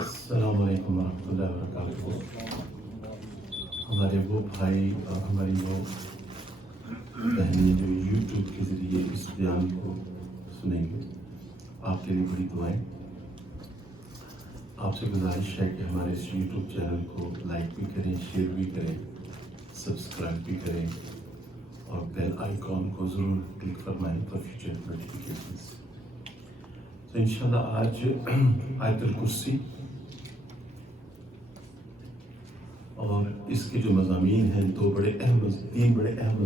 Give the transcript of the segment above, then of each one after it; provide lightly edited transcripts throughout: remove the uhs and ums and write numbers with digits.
السلام علیکم ورحمۃ اللہ وبرکاتہ۔ ہمارے وہ بھائی اور ہماری وہ بہنیں جو یوٹیوب کے ذریعے اس بیان کو سنیں گے، آپ کے لیے بڑی دعائیں۔ آپ سے گزارش ہے کہ ہمارے اس یوٹیوب چینل کو لائک بھی کریں، شیئر بھی کریں، سبسکرائب بھی کریں اور بیل آئیکن کو ضرور کلک فرمائیں فار فیوچر نوٹیفیکیشنز۔ تو انشاءاللہ آج آیت الکرسی اور اس کے جو مضامین ہیں تین بڑے اہم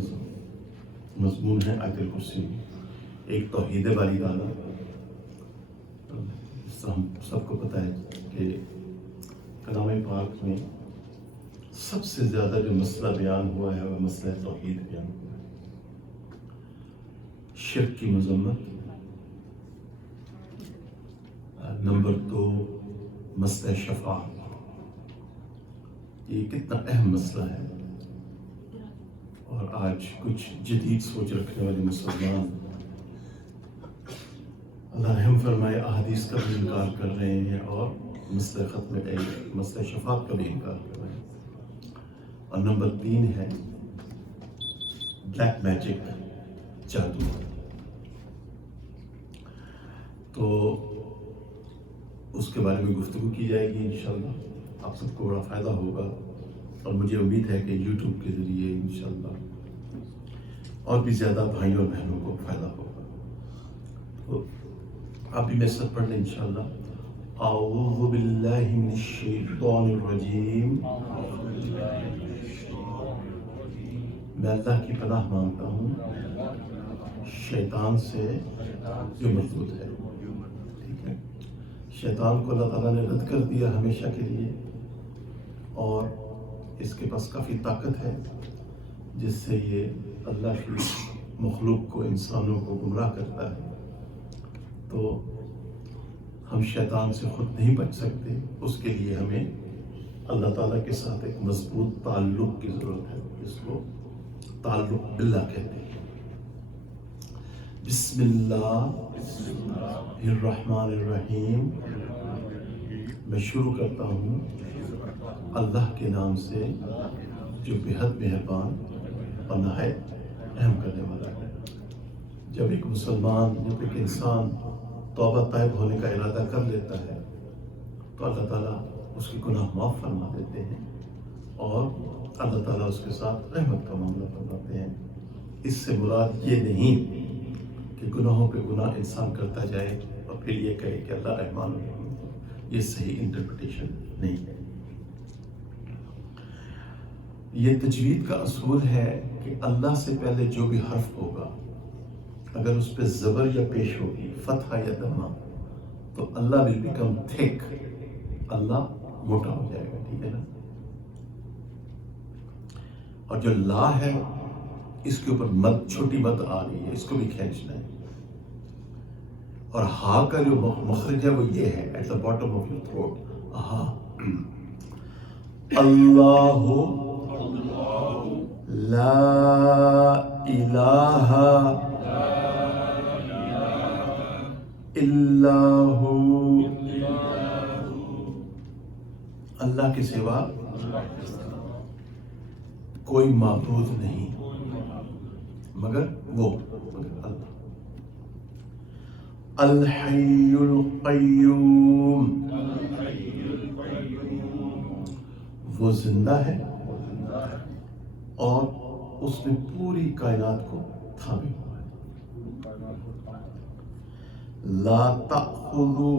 مضمون ہیں آیت الکرسی میں۔ ایک توحید باری تعالیٰ، ہم سب کو پتہ ہے کہ کلام پاک میں سب سے زیادہ جو مسئلہ بیان ہوا ہے وہ مسئلہ توحید بیان ہوا ہے۔ شرک کی مذمت، نمبر 2 مسئلہ شفاعت۔ یہ کتنا اہم مسئلہ ہے، اور آج کچھ جدید سوچ رکھنے والے مسلمان اللہ رحم فرمائے احادیث کا بھی انکار کر رہے ہیں اور مسئلہ شفاعت کا بھی انکار کر رہے ہیں۔ اور نمبر 3 ہے بلیک میجک، جادو۔ تو اس کے بارے میں گفتگو کی جائے گی انشاءاللہ، آپ سب کو بڑا فائدہ ہوگا، اور مجھے امید ہے کہ یوٹیوب کے ذریعے انشاءاللہ اور بھی زیادہ بھائیوں اور بہنوں کو فائدہ ہوگا۔ تو آپ بھی میرے ساتھ پڑھ لیں انشاءاللہ۔ اعوذ باللہ من الشیطان الرجیم، میں اللہ کی پناہ مانگتا ہوں شیطان سے جو مردود ہے۔ ٹھیک ہے، شیطان کو اللہ تعالیٰ نے رد کر دیا ہمیشہ کے لیے، اور اس کے پاس کافی طاقت ہے جس سے یہ اللہ کی مخلوق کو، انسانوں کو گمراہ کرتا ہے۔ تو ہم شیطان سے خود نہیں بچ سکتے، اس کے لیے ہمیں اللہ تعالیٰ کے ساتھ ایک مضبوط تعلق کی ضرورت ہے، جس کو تعلق باللہ کہتے ہیں۔ بسم اللہ الرحمن الرحیم، میں شروع کرتا ہوں اللہ کے نام سے جو بےحد مہربان اور نہایت رحم کرنے والا ہے۔ جب ایک مسلمان، جب ایک انسان توبہ طائب ہونے کا ارادہ کر لیتا ہے تو اللہ تعالیٰ اس کے گناہ معاف فرما دیتے ہیں، اور اللہ تعالیٰ اس کے ساتھ رحمت کا معاملہ فرماتے ہیں۔ اس سے مراد یہ نہیں کہ گناہوں پہ گناہ انسان کرتا جائے اور پھر یہ کہے کہ اللہ رحمان الرحیم، یہ صحیح انٹرپریٹیشن نہیں ہے۔ یہ تجوید کا اصول ہے کہ اللہ سے پہلے جو بھی حرف ہوگا، اگر اس پہ زبر یا پیش ہوگی، فتحہ یا دمہ، تو اللہ will become thick، اللہ موٹا ہو جائے گا۔ ٹھیک ہے نا؟ اور جو لا ہے اس کے اوپر مد، چھوٹی مد آ رہی ہے، اس کو بھی کھینچنا ہے، اور ہا کا جو مخرج ہے وہ یہ ہے، at the bottom of your throat, ہا۔ اللہ لا الہ الا ہو، اللہ کے سوا کوئی معبود نہیں مگر وہ، اللہ۔ الحی القیوم، وہ زندہ ہے اور اس نے پوری کائنات کو تھامے ہوا ہے۔ لا تأخذہ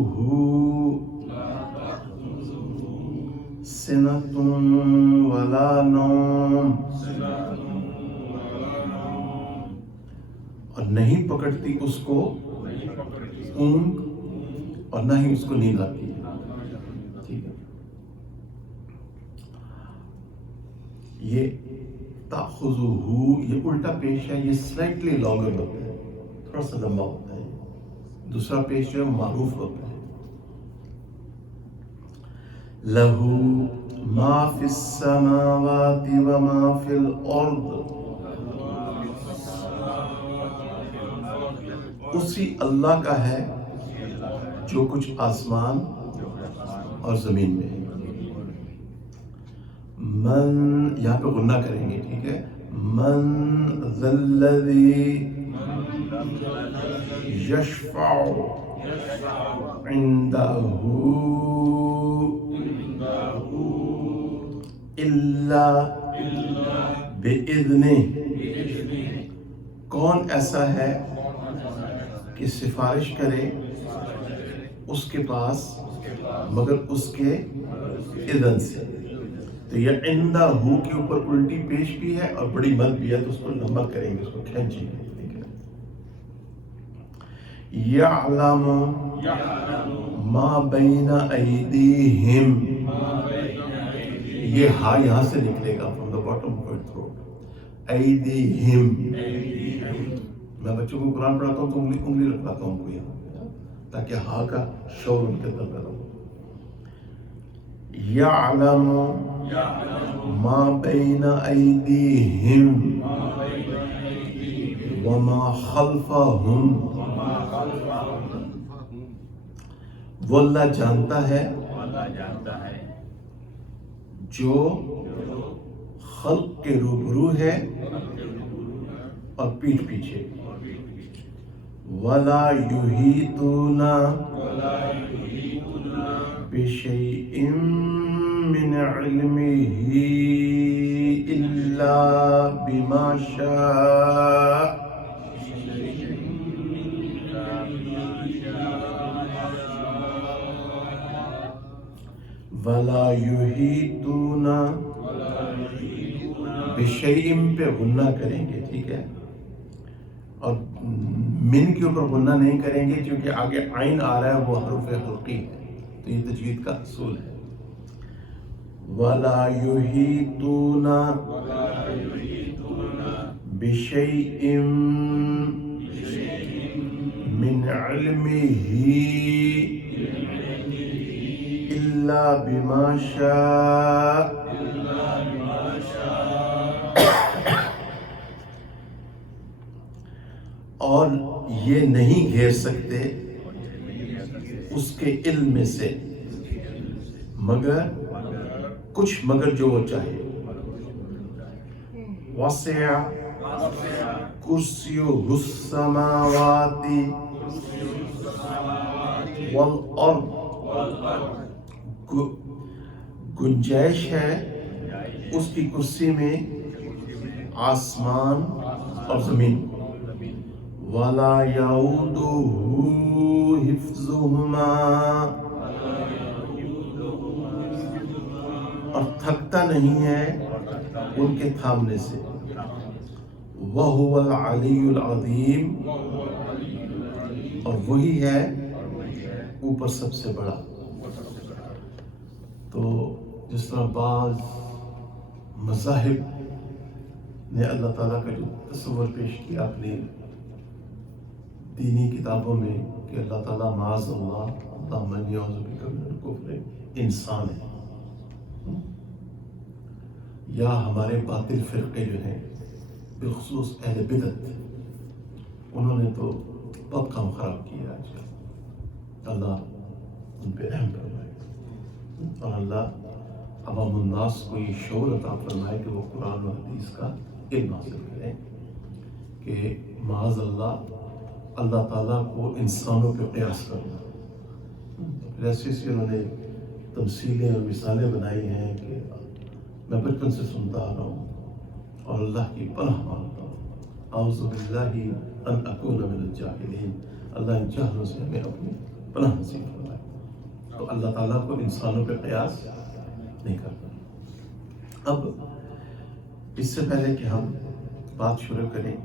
سنۃ ولا نوم، اور نہیں پکڑتی اس کو اونگ اور نہ ہی اس کو نیند آتی ہے۔ ٹھیک ہے، یہ تأخذہ یہ الٹا پیش ہے، یہ سلائٹلی لانگر ہوتا ہے، تھوڑا سا لمبا ہوتا ہے۔ دوسرا پیش جو ہے معروف ہوتا ہے، لہو ما فی السماوات وما فی الارض، اسی اللہ کا ہے جو کچھ آسمان اور زمین میں ہے۔ من یہاں پہ غنہ کریں گے، ٹھیک ہے؟ من ذا الذی یشفع عندہ الا بإذنہ، کون ایسا ہے کہ سفارش کرے اس کے پاس مگر اس کے اذن سے؟ تو یہ عندہ ہو کے اوپر الٹی پیش بھی ہے اور بڑی مد بھی ہے، تو اس کو لمبا کریں گے، اس کو کھینچیں گے، ٹھیک ہے؟ یعلم ما بین ایدیہم، یہ ہا یہاں سے نکلے گا from the bottom of your throat، ایدیہم۔ میں بچوں کو قرآن پڑھاتا ہوں تو انگلی رکھواتا ہوں کو یہاں، تاکہ ہا کا شور ان کے اندر پیدا ہو۔ یعلم ما بین ایدیہم وما خلفہم، وہ اللہ جانتا ہے جو خلق کے روبرو ہے اور پیٹھ پیچھے۔ وَلَا يُحِيطُونَ بِشَيْءٍ مِّنْ عِلْمِهِ إِلَّا بِمَا شَاءَ، وَلَا يُحِيطُونَ بِشَيْءٍ پہ غنہ کریں گے، ٹھیک ہے؟ اور من کے اوپر غنہ نہیں کریں گے کیونکہ آگے عین آ رہا ہے، وہ حرف حلقی ہے، تو یہ تجوید کا اصول ہے۔ وَلَا يُحِيطُونَ بِشَيْءٍ مِّنْ عِلْمِهِ إِلَّا بِمَا شَاءَ، اور یہ نہیں گھیر سکتے اس کے علم میں سے مگر کچھ، مگر جو وہ چاہے۔ وسع کرسیہ السماوات والارض، گنجائش ہے اس کی کرسی میں آسمان اور زمین۔ وَلَا يَئُودُهُ حِفْظُهُمَا، اور تھکتا نہیں ہے ان کے تھامنے سے۔ وَهُوَ الْعَلِيُّ الْعَظِيمُ، اور وہی ہے اوپر سب سے بڑا۔ تو جس طرح بعض مذاہب نے اللہ تعالیٰ کا جو تصور پیش کیا اپنی دینی کتابوں میں کہ اللہ تعالیٰ معاذ اللہ، اللہم انی اعوذ بک من الکفر، انسان ہے، یا ہمارے باطل فرقے جو ہیں بالخصوص اہل بدعت، انہوں نے تو بہت کام خراب کیا آج کل، اللہ ان پہ رحم فرمائے اور اللہ عوام الناس کو یہ شعور عطا فرمائے کہ وہ قرآن و حدیث کا علم حاصل کریں کہ معاذ اللہ اللہ تعالیٰ کو انسانوں پہ قیاس کرنا۔ ایسی انہوں نے تمثیلیں اور مثالیں بنائی ہیں کہ میں بچپن سے سنتا آ رہا ہوں اور اللہ کی پناہ مانگتا ہوں، اعوذ باللہ ان اکون من الجاہلین، اللہ ان جاہلوں سے ہمیں اپنی پناہ نصیب فرمائے۔ تو اللہ تعالیٰ کو انسانوں پہ قیاس نہیں کرتا۔ اب اس سے پہلے کہ ہم بات شروع کریں،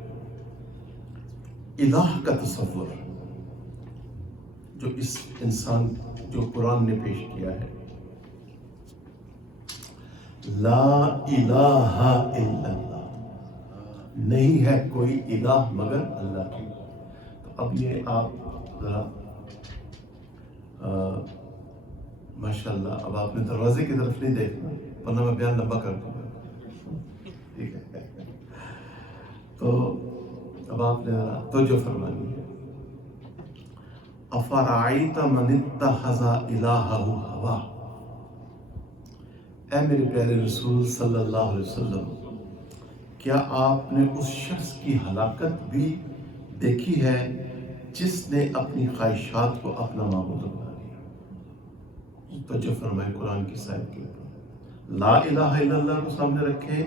الہ کا تصور جو اس انسان جو قرآن نے پیش کیا ہے، لا الہ الا اللہ، نہیں ہے کوئی الہ مگر اللہ کی۔ تو اب یہ آپ ذرا ماشاءاللہ، اب آپ نے دروازے کی طرف نہیں دیکھنا ورنہ میں بیان لمبا کر دوں گا، ٹھیک ہے؟ تو اب آپ نے ذرا توجہ فرمانی ہے۔ افرأیت من اتخذ الہہ ہوا، اے میرے پیارے رسول صلی اللہ علیہ وسلم، کیا آپ نے اس شخص کی ہلاکت بھی دیکھی ہے جس نے اپنی خواہشات کو اپنا معبود بنا لیا؟ توجہ فرمائے قرآن کی آیت کے اوپر، لا الہ الا اللہ کو سامنے رکھے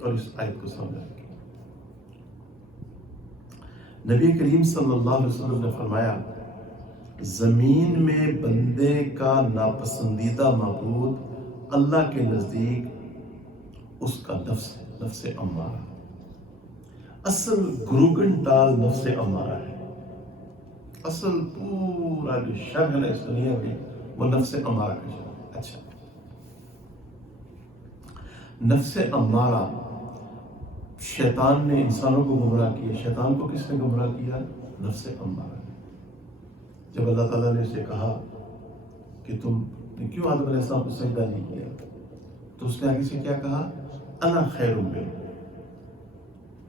اور اس آیت کو سامنے رکھے۔ نبی کریم صلی اللہ علیہ وسلم نے فرمایا، زمین میں بندے کا ناپسندیدہ معبود اللہ کے نزدیک اس کا نفس ہے، نفس امارہ۔ اصل گروگن ٹال نفس امارہ ہے، اصل پورا جو شر ہے اس دنیا میں وہ نفس امارہ کا شر ہے۔ اچھا، نفس امارہ، شیطان نے انسانوں کو گمراہ کیا۔ شیطان کو کس نے گمراہ کیا؟ نفس امارہ نے۔ جب اللہ تعالیٰ نے اسے کہا کہ تم نے کیوں آدم علیہ السلام کو سجدہ نہیں کیا، تو اس نے آگے سے کیا کہا؟ انا خیر منہ،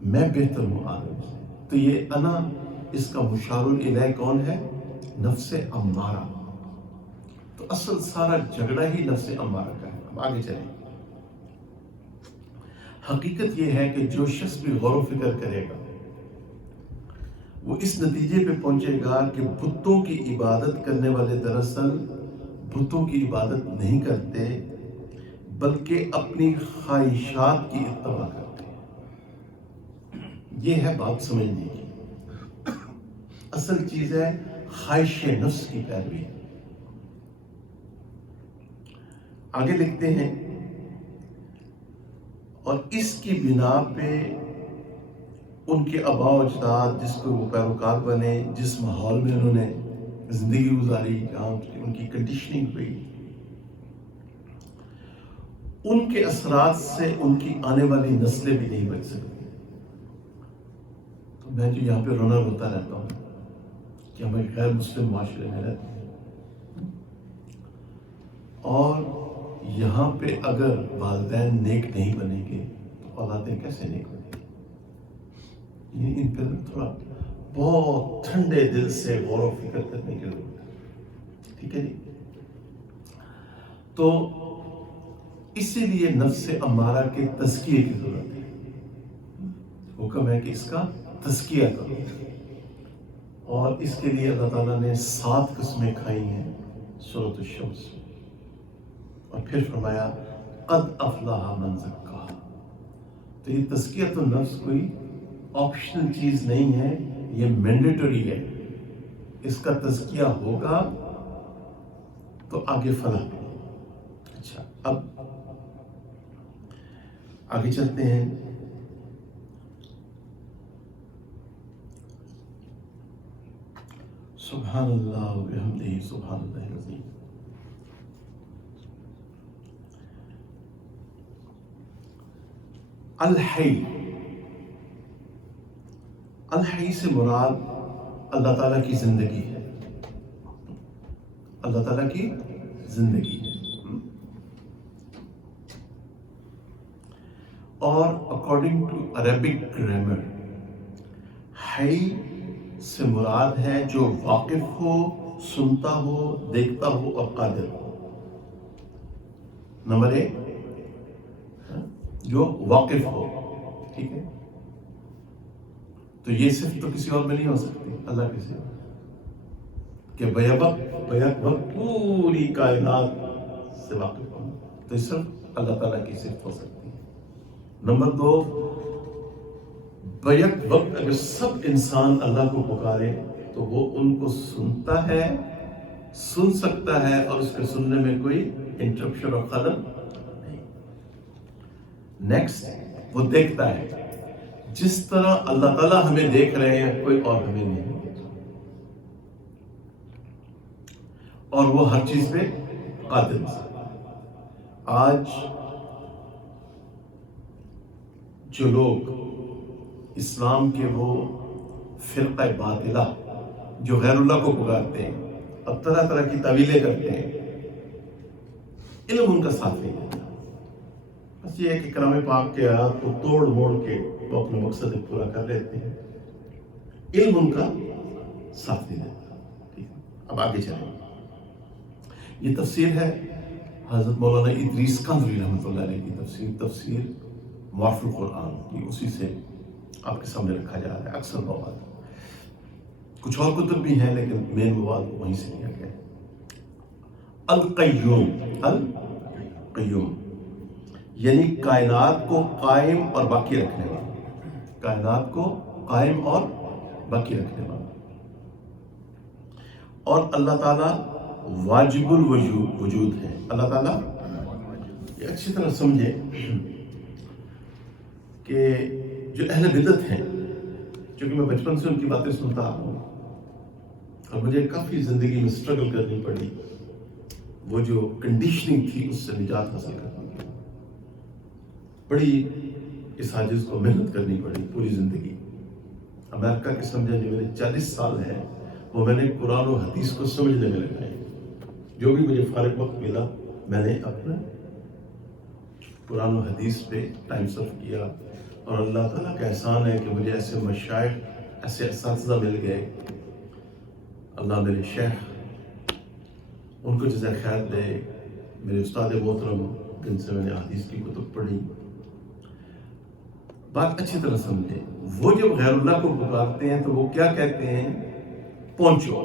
میں بہتر ہوں آدم سے۔ تو یہ انا، اس کا مشار الیہ کون ہے؟ نفس امارہ۔ تو اصل سارا جھگڑا ہی نفس امارہ کا ہے۔ اب آگے چلیں۔ حقیقت یہ ہے کہ جو شخص بھی غور و فکر کرے گا وہ اس نتیجے پہ پہنچے گا کہ بتوں کی عبادت کرنے والے دراصل بتوں کی عبادت نہیں کرتے بلکہ اپنی خواہشات کی اتباع کرتے ہیں۔ یہ ہے بات سمجھنے کی۔ اصل چیز ہے خواہش نفس کی پیروی۔ آگے لکھتے ہیں، اور اس کی بنا پہ ان کے آباء و اجداد جس کو وہ پیروکار بنے، جس ماحول میں انہوں نے زندگی گزاری، جہاں ان کی کنڈیشننگ ہوئی، ان کے اثرات سے ان کی آنے والی نسلیں بھی نہیں بچ سکتی۔ تو میں جو یہاں پہ رونا روتا رہتا ہوں کہ ہم ایک غیر مسلم معاشرے میں رہتے ہیں، اور یہاں پہ اگر والدین نیک نہیں بنیں گے تو اولادیں کیسے نیک بنیں گی؟ ان پر تھوڑا بہت ٹھنڈے دل سے غور و فکر کرنے کی ضرورت ہے، ٹھیک ہے جی؟ تو اسی لیے نفس امارہ کے تزکیے کی ضرورت ہے۔ حکم ہے کہ اس کا تزکیہ کرو، اور اس کے لیے اللہ تعالیٰ نے 7 قسمیں کھائی ہیں سورۃ الشمس، اور پھر فرمایا قد افلح من زکاہا۔ تو یہ تزکیۃ النفس کوئی آپشنل چیز نہیں ہے، یہ مینڈیٹری ہے۔ اس کا تزکیہ ہوگا تو آگے فلاح ملے۔ اچھا، اب آگے چلتے ہیں۔ سبحان اللہ و بحمدہ، سبحان اللہ العظیم۔ الحی، الحی سے مراد اللہ تعالیٰ کی زندگی ہے، اللہ تعالیٰ کی زندگی ہے۔ اور اکارڈنگ ٹو عربک گرامر، حی سے مراد ہے جو واقف ہو، سنتا ہو، دیکھتا ہو اور قادر ہو۔ نمبر 1 جو واقف ہو، ٹھیک ہے؟ تو یہ صرف تو کسی اور میں نہیں ہو سکتی، اللہ کے سوا، کہ بیک وقت پوری کائنات سے واقف ہو، تو یہ صرف اللہ تعالیٰ کی صفت ہو سکتی ہے۔ نمبر 2، بیک وقت اگر سب انسان اللہ کو پکارے تو وہ ان کو سنتا ہے، سن سکتا ہے، اور اس کے سننے میں کوئی انٹرپشن اور خلل نہیں۔ نیکسٹ، وہ دیکھتا ہے، جس طرح اللہ تعالیٰ ہمیں دیکھ رہے ہیں کوئی اور ہمیں نہیں دیکھ رہا، اور وہ ہر چیز پہ قادر ہے۔ آج جو لوگ اسلام کے وہ فرقہ باطلہ جو غیر اللہ کو پکارتے ہیں اور طرح طرح کی تعویلیں کرتے ہیں، علم ان کا ساتھ نہیں دیتا۔ بس یہ ہے کہ کلام پاک کے آیات کو توڑ موڑ کے وہ اپنا مقصد پورا کر لیتے ہیں، علم ان کا ساتھ نہیں دیتا۔ ٹھیک ہے، اب آگے چلیں۔ یہ تفسیر ہے حضرت مولانا ادریس کندوی رحمۃ اللہ علیہ کی تفسیر معرف القرآن کی، اسی سے آپ کے سامنے رکھا جا رہا ہے اکثر مواد. کچھ اور کتب بھی ہیں لیکن مین مواد وہیں سے لیا گیا ہے. القیوم، القیوم یعنی کائنات کو قائم اور باقی رکھنے والا، کائنات کو قائم اور باقی رکھنے والا. اور اللہ تعالیٰ واجب الوجود ہے. اللہ تعالیٰ یہ اچھی طرح سمجھے کہ جو اہل بدعت ہیں، چونکہ میں بچپن سے ان کی باتیں سنتا آ رہا ہوں اور مجھے کافی زندگی میں سٹرگل کرنی پڑی، وہ جو کنڈیشننگ تھی اس سے نجات حاصل کرنے کی، بڑی اس حاجز کو محنت کرنی پڑی پوری زندگی. امریکہ کے سمجھے جو میرے 40 سال ہیں وہ میں نے قرآن و حدیث کو سمجھنے میں لگائے. جو بھی مجھے فارغ وقت ملا میں نے اپنا قرآن و حدیث پہ ٹائم صرف کیا. اور اللہ تعالیٰ کا احسان ہے کہ مجھے ایسے مشائخ، ایسے اساتذہ مل گئے. اللہ میرے شیخ ان کو جزائے خیر دے، میرے استاد محترم جن سے میں نے حدیث کی کتب پڑھی. بات اچھی طرح سمجھے، وہ جب غیر اللہ کو پکارتے ہیں تو وہ کیا کہتے ہیں؟ پہنچو.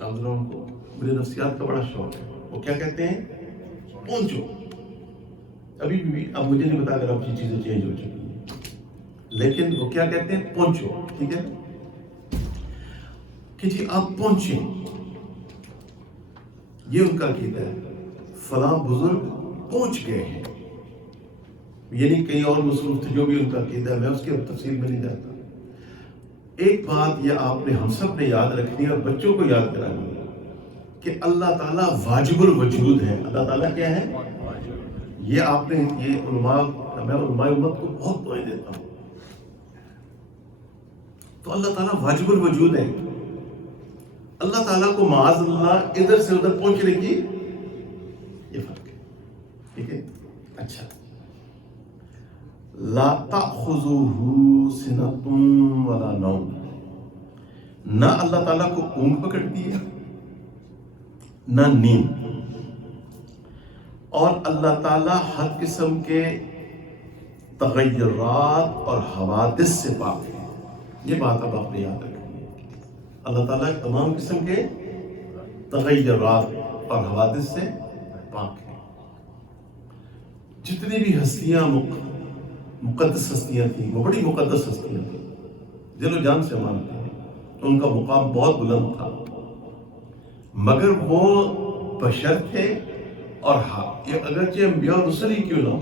آپ لوگوں کو مجھے نفسیات کا بڑا شوق ہے. وہ کیا کہتے ہیں؟ پہنچو. ابھی بھی اب مجھے نہیں پتا اگر اب یہ چیزیں چینج ہو چکی ہیں، لیکن وہ کیا کہتے ہیں؟ پہنچو. ٹھیک ہے کہ جی آپ پہنچیں، یہ ان کا عقیدہ ہے. فلاں بزرگ پہنچ گئے ہیں، یعنی کئی اور مصروف تھے، جو بھی ان کا عقیدہ ہے میں اس کی تفصیل میں نہیں جاتا. ایک بات یہ آپ نے ہم سب نے یاد رکھنی ہے اور بچوں کو یاد کرانی ہے کہ اللہ تعالیٰ واجب الوجود ہے. اللہ تعالیٰ کیا ہے؟ یہ آپ نے یہ علماء، میں علماء امت کو بہت دعائیں دیتا ہوں. تو اللہ تعالیٰ واجب الوجود ہے. اللہ تعالیٰ کو معاذ اللہ ادھر سے ادھر پہنچنے کی یہ فرق ہے. ٹھیک ہے. اچھا، لا تأخذہ سنۃ ولا نوم، نہ اللہ تعالیٰ کو اونگ پکڑتی ہے نہ نیند. اور اللہ تعالیٰ ہر قسم کے تغیرات اور حوادث سے پاک ہے. یہ بات اب آپ نے یاد رکھنی ہے. اللہ تعالیٰ تمام قسم کے تغیرات اور حوادث سے پاک ہے. جتنی بھی ہستیاں مقدس ہستیاں تھیں، وہ بڑی مقدس ہستیاں تھیں، دل و جان سے مانتے ہیں، تو ان کا مقام بہت بلند تھا. مگر وہ بشر تھے اور یہ اگرچہ انبیاء اور رسل ہی کیوں نہ ہو،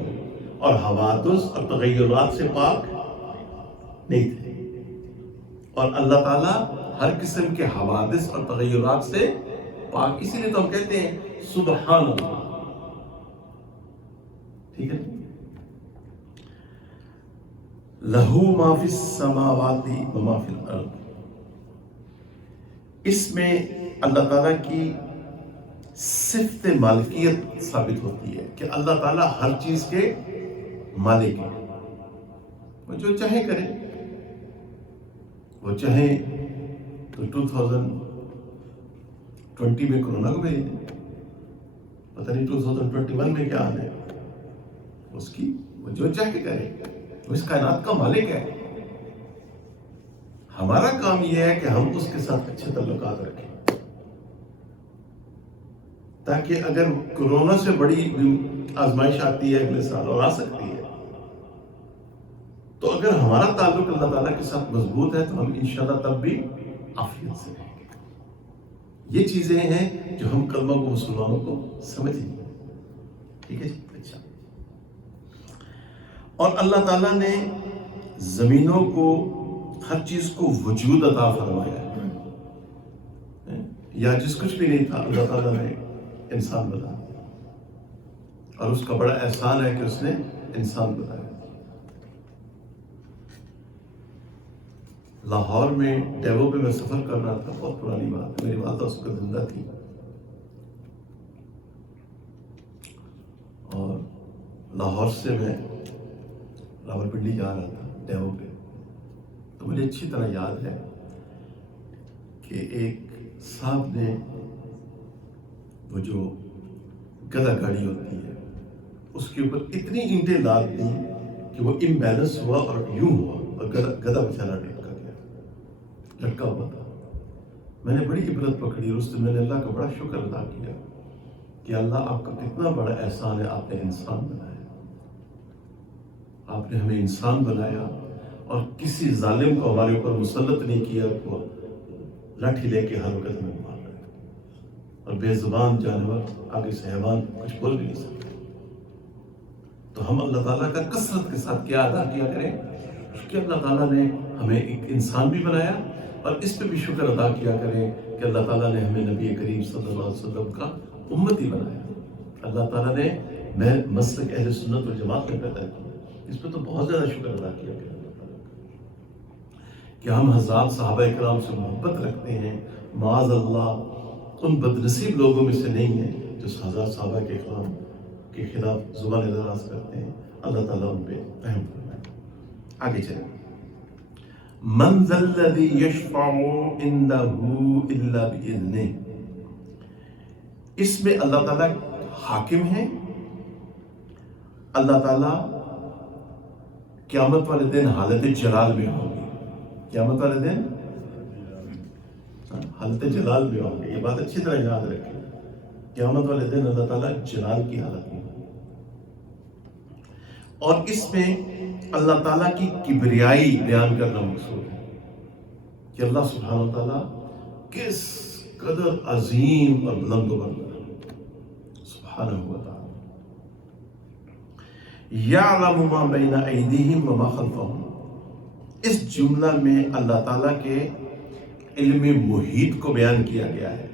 اور حوادث اور تغیرات سے پاک نہیں تھے. اور اللہ تعالیٰ ہر قسم کے حوادث اور تغیرات سے پاک. اسی لیے تو ہم کہتے ہیں سبحان اللہ. ٹھیک ہے. لہو ما فی السماوات و ما فی الارض، اس میں اللہ تعالیٰ کی صفت مالکیت ثابت ہوتی ہے کہ اللہ تعالیٰ ہر چیز کے مالک ہے. وہ جو چاہے کرے. وہ چاہے تو 2020 میں کرونا کو بھیج دیں، پتہ نہیں 2021 میں کیا حال ہے اس کی. وہ جو چاہے کرے، وہ اس کائنات کا مالک ہے. ہمارا کام یہ ہے کہ ہم اس کے ساتھ اچھے تعلقات رکھیں، تاکہ اگر کرونا سے بڑی آزمائش آتی ہے اگلے سال اور آ سکتی ہے، تو اگر ہمارا تعلق اللہ تعالیٰ کے ساتھ مضبوط ہے تو ہم انشاءاللہ تب بھی عافیت سے رہیں گے. یہ چیزیں ہیں جو ہم کلمہ کو مسلمانوں کو سمجھیں گے. ٹھیک ہے جی. اچھا، اور اللہ تعالیٰ نے زمینوں کو، ہر چیز کو وجود عطا فرمایا ہے. یا جس کچھ بھی نہیں تھا اللہ تعالیٰ نے انسان بنا دیا، اور اس کا بڑا احسان ہے کہ اس نے انسان بنایا. لاہور میں ڈیوو پہ میں سفر کر رہا تھا، بہت پرانی بات ہے، میری والدہ اس کو زندہ تھی، اور لاہور سے میں راولپنڈی جا رہا تھا ڈیوو پہ. تو مجھے اچھی طرح یاد ہے کہ ایک صاحب نے وہ جو گدھا گاڑی ہوتی ہے، اس کے اوپر اتنی اینٹیں لاد دی کہ وہ امبیلنس ہوا اور یوں ہوا، اور گدھا بیچارہ لٹکا ہوا تھا۔ میں نے بڑی عبرت پکڑی، اور اس دن میں نے اللہ کا بڑا شکر ادا کیا کہ اللہ آپ کا کتنا بڑا احسان ہے، آپ نے انسان بنایا، آپ نے ہمیں انسان بنایا، اور کسی ظالم کو ہمارے اوپر مسلط نہیں کیا کو لاٹھی لے کے ہر وقت میں مار رہے، اور بے زبان جانور آگے سے حیوان کچھ بول بھی نہیں سکتے۔ تو ہم اللہ تعالیٰ کا کثرت کے ساتھ کیا ادا کیا کریں کہ اللہ تعالیٰ نے ہمیں ایک انسان بھی بنایا، اور اس پہ بھی شکر ادا کیا کریں کہ اللہ تعالیٰ نے ہمیں نبی کریم صلی اللہ علیہ وسلم کا امتی بنایا، اللہ تعالیٰ نے میں مسلک اہل سنت والجماعت میں پیدا کیا، اس پہ تو بہت زیادہ شکر ادا کیا کریں اللہ تعالیٰ کا کہ ہم حضرات صحابہ کرام سے محبت رکھتے ہیں، معاذ اللہ ان بدنصیب لوگوں میں سے نہیں ہیں جو حضرات صحابہ کے خلاف زبان دراز کرتے ہیں۔ اللہ تعالیٰ ان پہ رحم فرمائے۔ آگے چلیں، من ذا الذی یشفع عندہ الا باذنہ، اس میں اللہ تعالیٰ حاکم ہیں، اللہ تعالیٰ قیامت والے دن حالت جلال میں ہوں گے، قیامت والے دن حالت جلال میں ہوں گے، یہ بات اچھی طرح یاد رکھیں، قیامت والے دن اللہ تعالیٰ جلال کی حالت میں ہوں گے، اور اس میں اللہ تعالیٰ کی کبریائی بیان کرنا مقصود ہے کہ اللہ سبحانہ و تعالیٰ کس قدر عظیم اور بلند و بلند سبحانہ و تعالیٰ۔ یعلم ما بین ایدیہم وما خلفہم، اس جملہ میں اللہ تعالیٰ کے علم محیط کو بیان کیا گیا ہے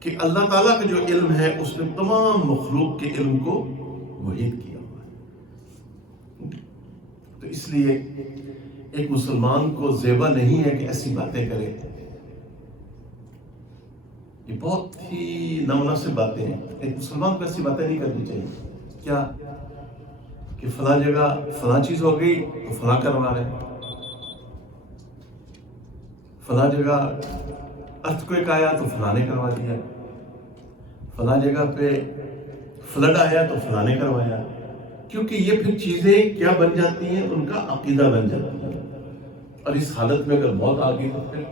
کہ اللہ تعالیٰ کا جو علم ہے اس نے تمام مخلوق کے علم کو محیط کیا ہوا ہے۔ تو اس لیے ایک مسلمان کو زیبا نہیں ہے کہ ایسی باتیں کرے، یہ بہت ہی نامناسب باتیں ہیں، ایک مسلمان کو ایسی باتیں نہیں کرنی چاہیے۔ کیا کہ فلاں جگہ فلاں چیز ہو گئی تو فلاں کروا رہے، فلاں جگہ ارتھکویک آیا تو فلاں نے کروا دیا، فلاں جگہ پہ فلڈ آیا تو فلاں نے کروایا، کیونکہ یہ پھر چیزیں کیا بن جاتی ہیں، ان کا عقیدہ بن جاتی ہے، اور اس حالت میں اگر موت آ گئی تو پھر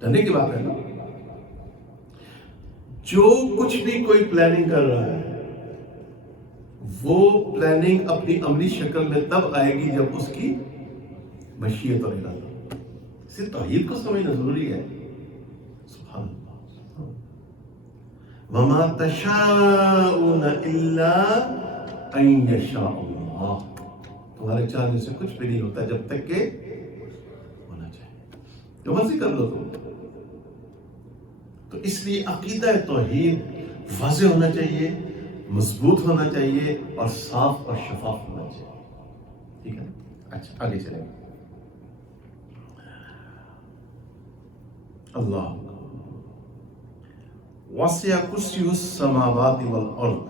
ڈرنے کی بات ہے نا۔ جو کچھ بھی کوئی پلاننگ کر رہا ہے وہ پلاننگ اپنی عملی شکل میں تب آئے گی جب اس کی مشیت اور ارادہ، اسے توحید کو سمجھنا ضروری ہے۔ سبحان اللہ، وما تشاءون الا ان یشاء اللہ، تمہارے چاہنے سے کچھ بھی نہیں ہوتا جب تک کہ ہونا چاہیے، جو مرضی کر لو تم۔ تو اس لیے عقیدہ توحید واضح ہونا چاہیے، مضبوط ہونا چاہیے، اور صاف اور شفاف ہونا چاہیے، ٹھیک ہے۔ اچھا آگے چلیں، اللہ وسع کرسیہ السماوات والارض،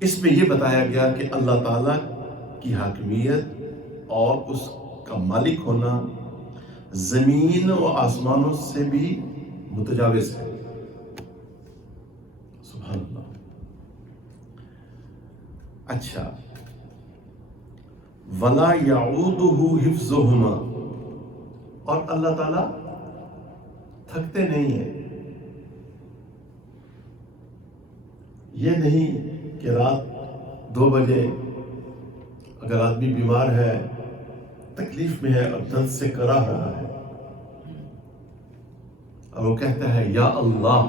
اس میں یہ بتایا گیا کہ اللہ تعالیٰ کی حاکمیت اور اس کا مالک ہونا زمین و آسمانوں سے بھی متجاوز ہے، سبحان اللہ۔ اچھا، ولا یعودہ حفظہما، اور اللہ تعالیٰ تھکتے نہیں ہیں، یہ نہیں کہ رات 2 بجے اگر آدمی بیمار ہے، تکلیف میں ہے اور درد سے کرا رہا ہے، اور وہ کہتا ہے یا اللہ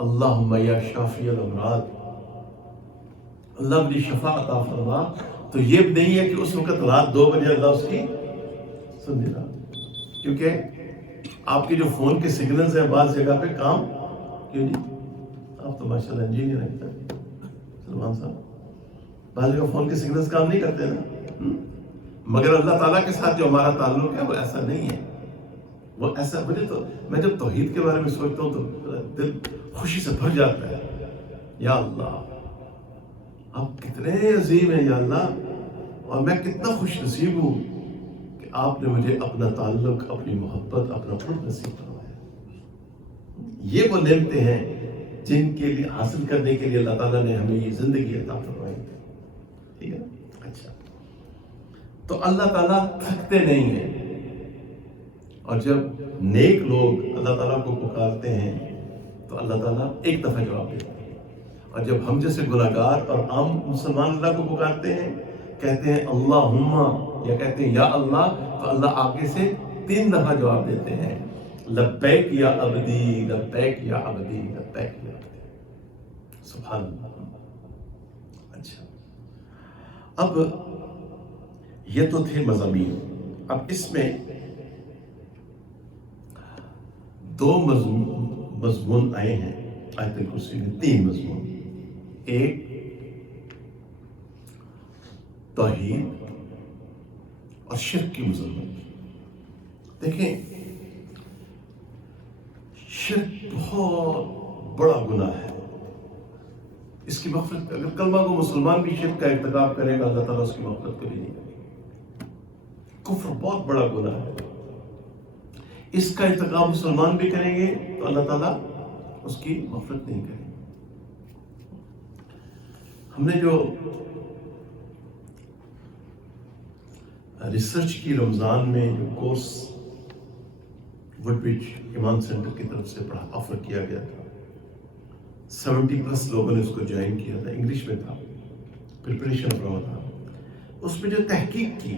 اللہم یا شافی الامراض، اللہ مجھے شفا عطا فرما، تو یہ نہیں ہے کہ اس وقت رات 2 بجے اللہ اس کی سن دے رہا، کیونکہ آپ کے جو فون کے سگنلز ہیں بعض جگہ پہ کام کیوں نہیں، آپ تو ماشاءاللہ انجینئر ہیں سلمان صاحب، بعض جگہ فون کے سگنلز کام نہیں کرتے نا، مگر اللہ تعالیٰ کے ساتھ جو ہمارا تعلق ہے وہ ایسا نہیں ہے، وہ ایسا، مجھے تو میں جب توحید کے بارے میں سوچتا ہوں تو دل خوشی سے بھر جاتا ہے، یا اللہ آپ کتنے عظیم ہیں یا اللہ، اور میں کتنا خوش نصیب ہوں کہ آپ نے مجھے اپنا تعلق، اپنی محبت، اپنا خود نصیب فرمایا۔ یہ وہ نعمتیں ہیں جن کے لیے حاصل کرنے کے لیے اللہ تعالیٰ نے ہمیں یہ زندگی عطا فرمائی ہے، ٹھیک ہے؟ اچھا، تو اللہ تعالیٰ تھکتے نہیں ہیں، اور جب نیک لوگ اللہ تعالیٰ کو پکارتے ہیں تو اللہ تعالیٰ ایک دفعہ جواب دیتے ہیں، اور جب ہم جیسے گناہگار اور عام مسلمان اللہ کو پکارتے ہیں، کہتے ہیں اللہم یا کہتے ہیں یا اللہ، تو اللہ آگے سے 3 دفعہ جواب دیتے ہیں، لبیک یا عبدی، لبیک یا عبدی، لبیک یا عبدی۔ سبحان اللہ۔ اچھا، اب یہ تو تھے مضامین، اب اس میں 2 مضمون آئے ہیں آیت الکرسی میں، 3 مضمون، ایک توحید اور شرک کی مذمت۔ دیکھیں، شرک بہت بڑا گناہ ہے، اس کی مغفرت، اگر کلمہ کو مسلمان بھی شرک کا ارتکاب کرے گا اللہ تعالیٰ اس کی مغفرت کبھی نہیں کرے گا۔ کفر بہت بڑا گناہ ہے، اس کا ارتکاب مسلمان بھی کریں گے تو اللہ تعالیٰ اس کی مغفرت نہیں کرے گا۔ ہم نے جو ریسرچ کی رمضان میں جو کورس وڈ برج ایمان سینٹر کی طرف سے آفر کیا گیا تھا، 70+ لوگوں نے اس کو جوائن کیا تھا، انگلش میں تھا، پریپریشن ہو رہا تھا۔ اس میں جو تحقیق کی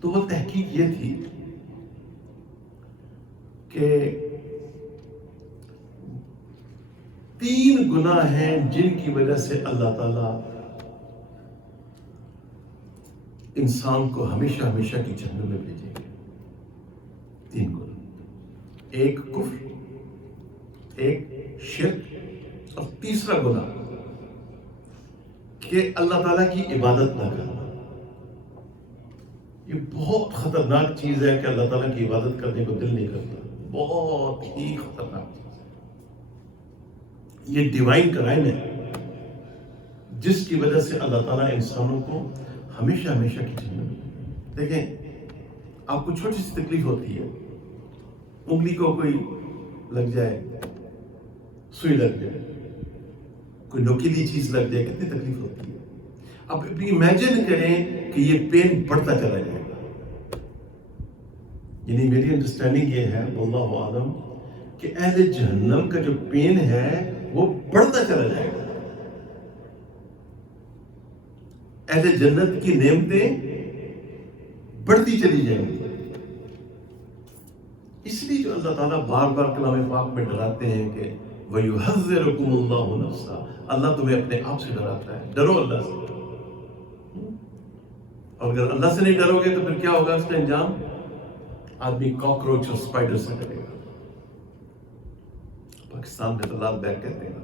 تو وہ تحقیق یہ تھی کہ 3 گناہ ہیں جن کی وجہ سے اللہ تعالیٰ انسان کو ہمیشہ ہمیشہ کی جہنم میں بھیجیں گے۔ 3 گناہ، ایک کفر، ایک شرک، اور تیسرا گناہ کہ اللہ تعالیٰ کی عبادت نہ کرنا۔ یہ بہت خطرناک چیز ہے کہ اللہ تعالیٰ کی عبادت کرنے کو دل نہیں کرتا، بہت ہی خطرناک چیز ہے۔ یہ ڈیوائن کرائم ہے جس کی وجہ سے اللہ تعالیٰ انسانوں کو ہمیشہ ہمیشہ کی جہنم میں۔ دیکھیں، آپ کو چھوٹی سی تکلیف ہوتی ہے، انگلی کو کوئی لگ جائے، سوئی لگ جائے، کوئی نوکیلی چیز لگ جائے، کتنی تکلیف ہوتی ہے۔ اب امیجن کریں کہ یہ پین بڑھتا چلا جائے گا، یعنی میری انڈرسٹینڈنگ یہ ہے واللہ عالم کہ اہل جہنم کا جو پین ہے وہ بڑھتا چلا جائے گا، اہل جنت کی نعمتیں بڑھتی چلی جائیں گی۔ اس لیے جو اللہ تعالیٰ بار بار کلام پاک میں ڈراتے ہیں کہ وَيُحَذِّرُكُمُ اللَّهُ نَفْسَهُ، اللہ تمہیں اپنے آپ سے ڈراتا ہے، ڈرو اللہ سے۔ اور اگر اللہ سے نہیں ڈرو گے تو پھر کیا ہوگا اس کا انجام؟ آدمی کاکروچ اور سپائڈر سے ڈرے گا۔ پاکستان میں تو لال بیگ کہتے ہیں۔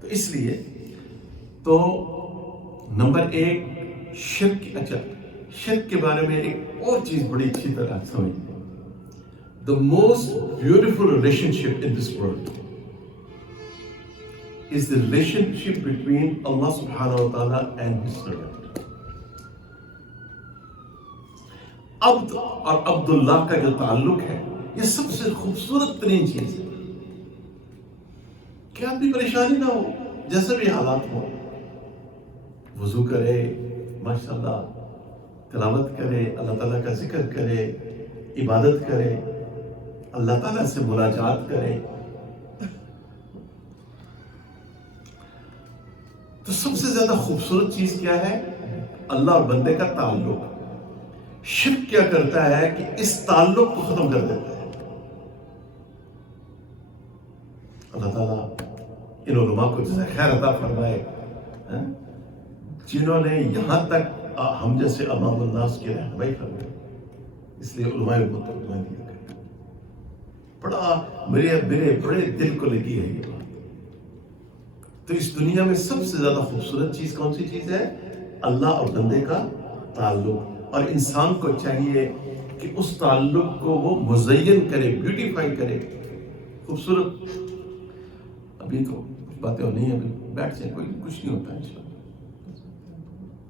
تو اس لیے تو نمبر 1 شرک۔ اچھا، شرک کے بارے میں ایک اور چیز بڑی اچھی طرح سمجھیں۔ The most beautiful relationship in this world is the relationship between Allah subhanahu wa ta'ala and his servant. عبد اور عبداللہ کا جو تعلق ہے یہ سب سے خوبصورت ترین چیز ہے کہ آدمی پریشانی نہ ہو، جیسے بھی حالات ہو، وضو کرے، ماشاءاللہ تلاوت کرے، اللہ تعالیٰ کا ذکر کرے، عبادت کرے، اللہ تعالیٰ سے مناجات کرے، تو سب سے زیادہ خوبصورت چیز کیا ہے؟ اللہ اور بندے کا تعلق۔ شرک کیا کرتا ہے کہ اس تعلق کو ختم کر دیتا ہے۔ اللہ تعالیٰ ان علماء کو جزائے خیر عطا فرمائے جنہوں نے یہاں تک ہم جیسے امام الناس کی رہنمائی فرمائی، اس لیے علماء امت کو دعائیں دیا کریں۔ بڑا میرے بڑے دل کو لگی ہے یہ بات۔ تو اس دنیا میں سب سے زیادہ خوبصورت چیز کون سی چیز ہے؟ اللہ اور بندے کا تعلق، اور انسان کو چاہیے کہ اس تعلق کو وہ مزین کرے، بیوٹیفائی کرے، خوبصورت۔ ابھی تو کچھ باتیں ہو نہیں ہیں، ابھی بیٹھ جائیں، کوئی کچھ نہیں ہوتا انشاءاللہ،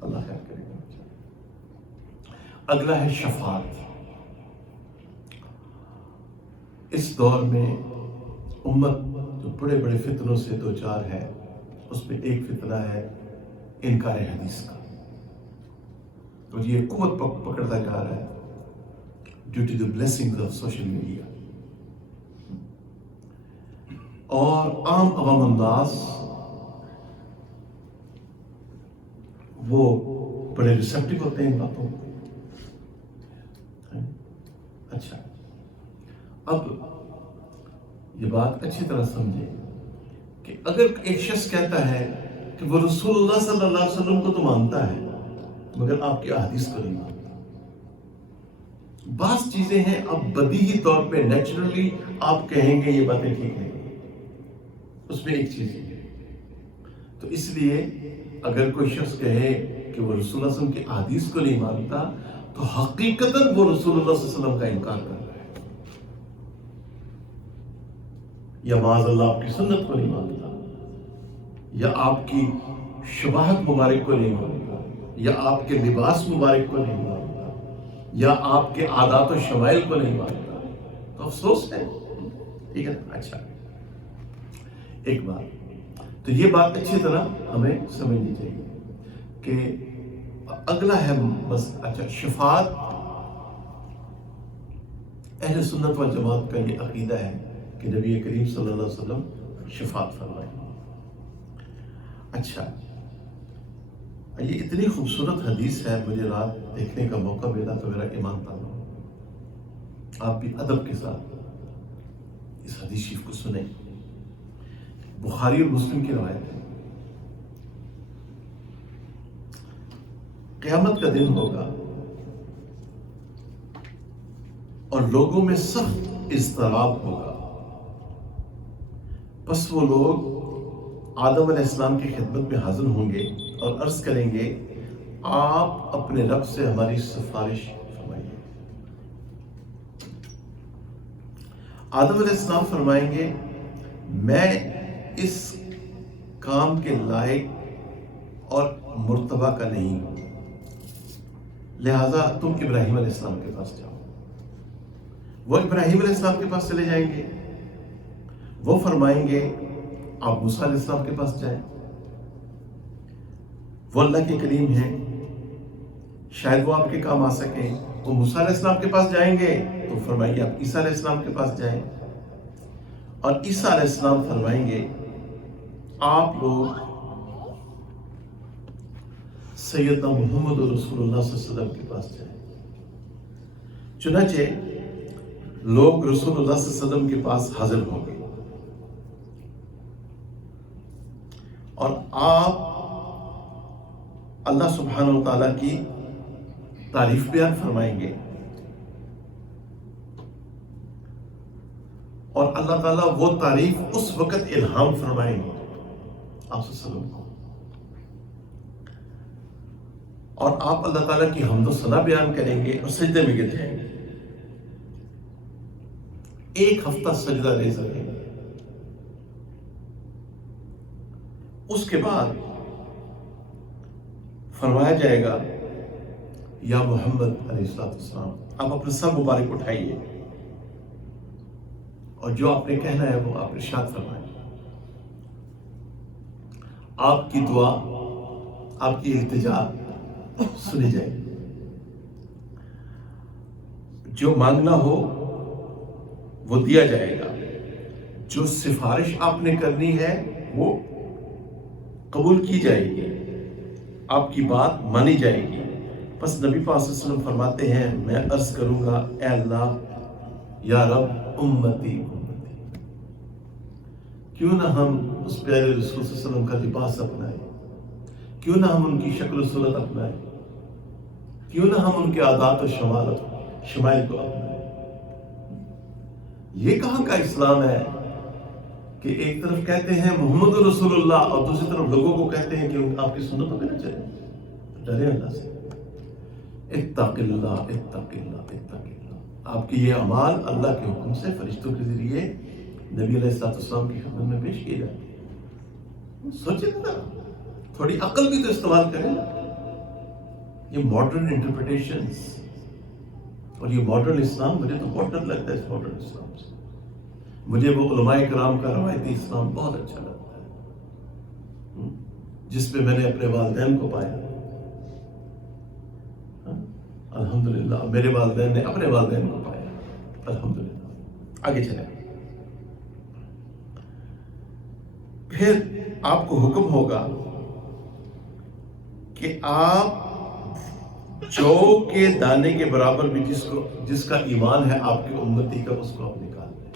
اللہ خیر کرے گا۔ اگلا ہے شفاعت۔ اس دور میں امت جو بڑے بڑے فتنوں سے دوچار ہے، اس میں ایک فتنہ ہے انکار حدیث کا، اور یہ قوت پکڑتا جا رہا ہے due to the blessings of social media. اور عام عوام انداز وہ بڑے ریسیپٹیو ہوتے ہیں ان باتوں کو۔ اچھا، اب یہ بات اچھی طرح سمجھے کہ اگر ایک شخص کہتا ہے کہ وہ رسول اللہ صلی اللہ علیہ وسلم کو تو مانتا ہے مگر آپ کی احادیث کو نہیں مانتا، بعض چیزیں ہیں اب بدیہی طور پہ نیچرلی آپ کہیں گے یہ باتیں ٹھیک نہیں، اس میں ایک چیز ہے۔ تو اس لیے اگر کوئی شخص کہے کہ وہ رسول اللہ صلی اللہ علیہ وسلم کی احادیث کو نہیں مانتا تو حقیقتاً وہ رسول اللہ صلی اللہ علیہ وسلم کا انکار کر رہا ہے، یا معاذ اللہ آپ کی سنت کو نہیں مانتا، یا آپ کی شباہت مبارک کو نہیں مانتا، یا آپ کے لباس مبارک کو نہیں مانتا، یا آپ کے عادات و شمائل کو نہیں مانتا، تو افسوس ہے۔ ٹھیک ہے، اچھا ایک بات تو یہ بات اچھی طرح ہمیں سمجھنی چاہیے کہ اگلا ہے بس اچھا شفاعت۔ اہل سنت و جماعت کا یہ عقیدہ ہے کہ نبی کریم صلی اللہ علیہ وسلم شفاعت فرمائیں۔ اچھا، یہ اتنی خوبصورت حدیث ہے، مجھے رات دیکھنے کا موقع ملا تو میرا ایمان تازہ، آپ بھی ادب کے ساتھ اس حدیث شریف کو سنیں۔ بخاری اور مسلم کی روایت ہے، قیامت کا دن ہوگا اور لوگوں میں سخت اضطراب ہوگا، پس وہ لوگ آدم علیہ السلام کی خدمت میں حاضر ہوں گے اور عرض کریں گے آپ اپنے رب سے ہماری سفارش فرمائیے۔ آدم علیہ السلام فرمائیں گے میں اس کام کے لائق اور مرتبہ کا نہیں ہوں، لہذا تم ابراہیم علیہ السلام کے پاس جاؤ۔ وہ ابراہیم علیہ السلام کے پاس چلے جائیں گے، وہ فرمائیں گے آپ موسیٰ علیہ السلام کے پاس جائیں، وہ اللہ کے کلیم ہیں، شاید وہ آپ کے کام آ سکیں۔ وہ موسیٰ علیہ السلام کے پاس جائیں گے تو فرمائیں گے آپ عیسیٰ علیہ السلام کے پاس جائیں، اور عیسیٰ علیہ السلام فرمائیں گے آپ لوگ سیدنا محمد رسول اللہ صلی اللہ علیہ وسلم کے پاس جائیں۔ چنانچہ لوگ رسول اللہ صلی اللہ علیہ وسلم کے پاس حاضر ہوں گے اور آپ اللہ سبحانہ و تعالیٰ کی تعریف بیان فرمائیں گے، اور اللہ تعالیٰ وہ تعریف اس وقت الہام فرمائیں گے آپ صلی اللہ علیہ وسلم کو، اور آپ اللہ تعالیٰ کی حمد و ثنا بیان کریں گے اور سجدے میں گر جائیں گے، ایک ہفتہ سجدہ ریز رہیں گے۔ اس کے بعد فرمایا جائے گا یا محمد علیہ السلام آپ اپنے سر مبارک اٹھائیے اور جو آپ نے کہنا ہے وہ آپ ارشاد فرمائیں۔ آپ کی دعا، آپ کی التجا سنی جائے، جو مانگنا ہو وہ دیا جائے گا، جو سفارش آپ نے کرنی ہے وہ قبول کی جائے گی، آپ کی بات مانی جائے گی۔ پس نبی پاک صلی اللہ علیہ وسلم فرماتے ہیں میں عرض کروں گا اے اللہ یا رب امتی امتی، کیوں نہ ہم اس پیارے رسول صلی اللہ علیہ وسلم کا لباس اپنائیں، کیوں نہ ہم ان کی شکل و صورت اپنائیں، کیوں نہ ہم ان کے عادات و شمائل کو اپنائیں۔ یہ کہاں کا اسلام ہے کہ ایک طرف کہتے ہیں محمد رسول اللہ اور دوسری طرف لوگوں کو کہتے ہیں کہ آپ کی سنتوں پہ نہ چلیں، ڈرے اللہ سے، اتق اللہ اتق اللہ اتق اللہ۔ آپ کی یہ اعمال اللہ کے حکم سے فرشتوں کے ذریعے نبی علیہ السلام کی خدمت میں پیش کیے جاتے ہیں۔ سوچیں نا، تھوڑی عقل بھی تو استعمال کریں۔ یہ ماڈرن انٹرپریٹیشنز اور یہ ماڈرن اسلام مجھے تو بہت ڈر لگتا ہے اس ماڈرن اسلام سے. مجھے وہ علماء کرام کا روایتی اسلام بہت اچھا لگتا ہے جس پہ میں نے اپنے والدین کو پایا. الحمدللہ میرے والدین نے اپنے والدین کو پایا. الحمدللہ. آگے چلیں. پھر آپ کو حکم ہوگا کہ آپ جو کے دانے کے برابر بھی جس کا ایمان ہے آپ کی امتی کا اس کو آپ نکال دیں.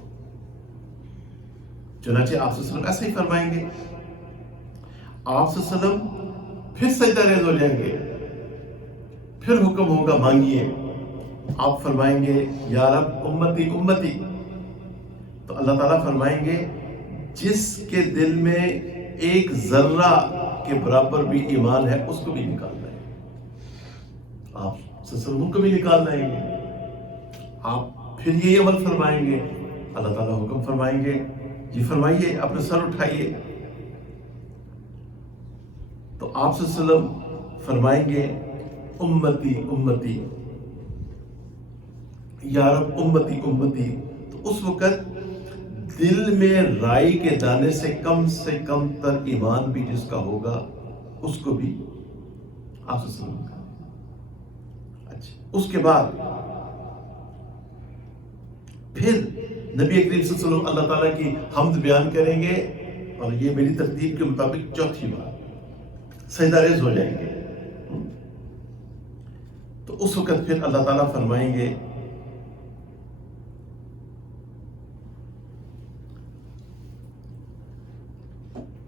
چنانچہ آپ صلی اللہ علیہ وسلم ایسا ہی فرمائیں گے. آپ صلی اللہ علیہ وسلم پھر سجدہ ریز ہو جائیں گے. پھر حکم ہوگا مانگیے. آپ فرمائیں گے یا رب امتی امتی. تو اللہ تعالیٰ فرمائیں گے جس کے دل میں ایک ذرہ کے برابر بھی ایمان ہے اس کو بھی نکال دیں. آپ سسرموں کو بھی نکال دیں گے. آپ پھر یہ عمل فرمائیں گے. اللہ تعالیٰ حکم فرمائیں گے جی فرمائیے اپنے سر اٹھائیے. تو آپ صلی اللہ علیہ وسلم فرمائیں گے امتی امتی یا رب امتی امتی. تو اس وقت دل میں رائی کے دانے سے کم تر ایمان بھی جس کا ہوگا اس کو بھی آپ صلی اللہ علیہ وسلم کا. اچھا اس کے بعد پھر نبی کریم صلی اللہ علیہ وسلم اللہ تعالیٰ کی حمد بیان کریں گے. اور یہ میری ترتیب کے مطابق چوتھی بار سجدہ ریز ہو جائیں گے. تو اس وقت پھر اللہ تعالیٰ فرمائیں گے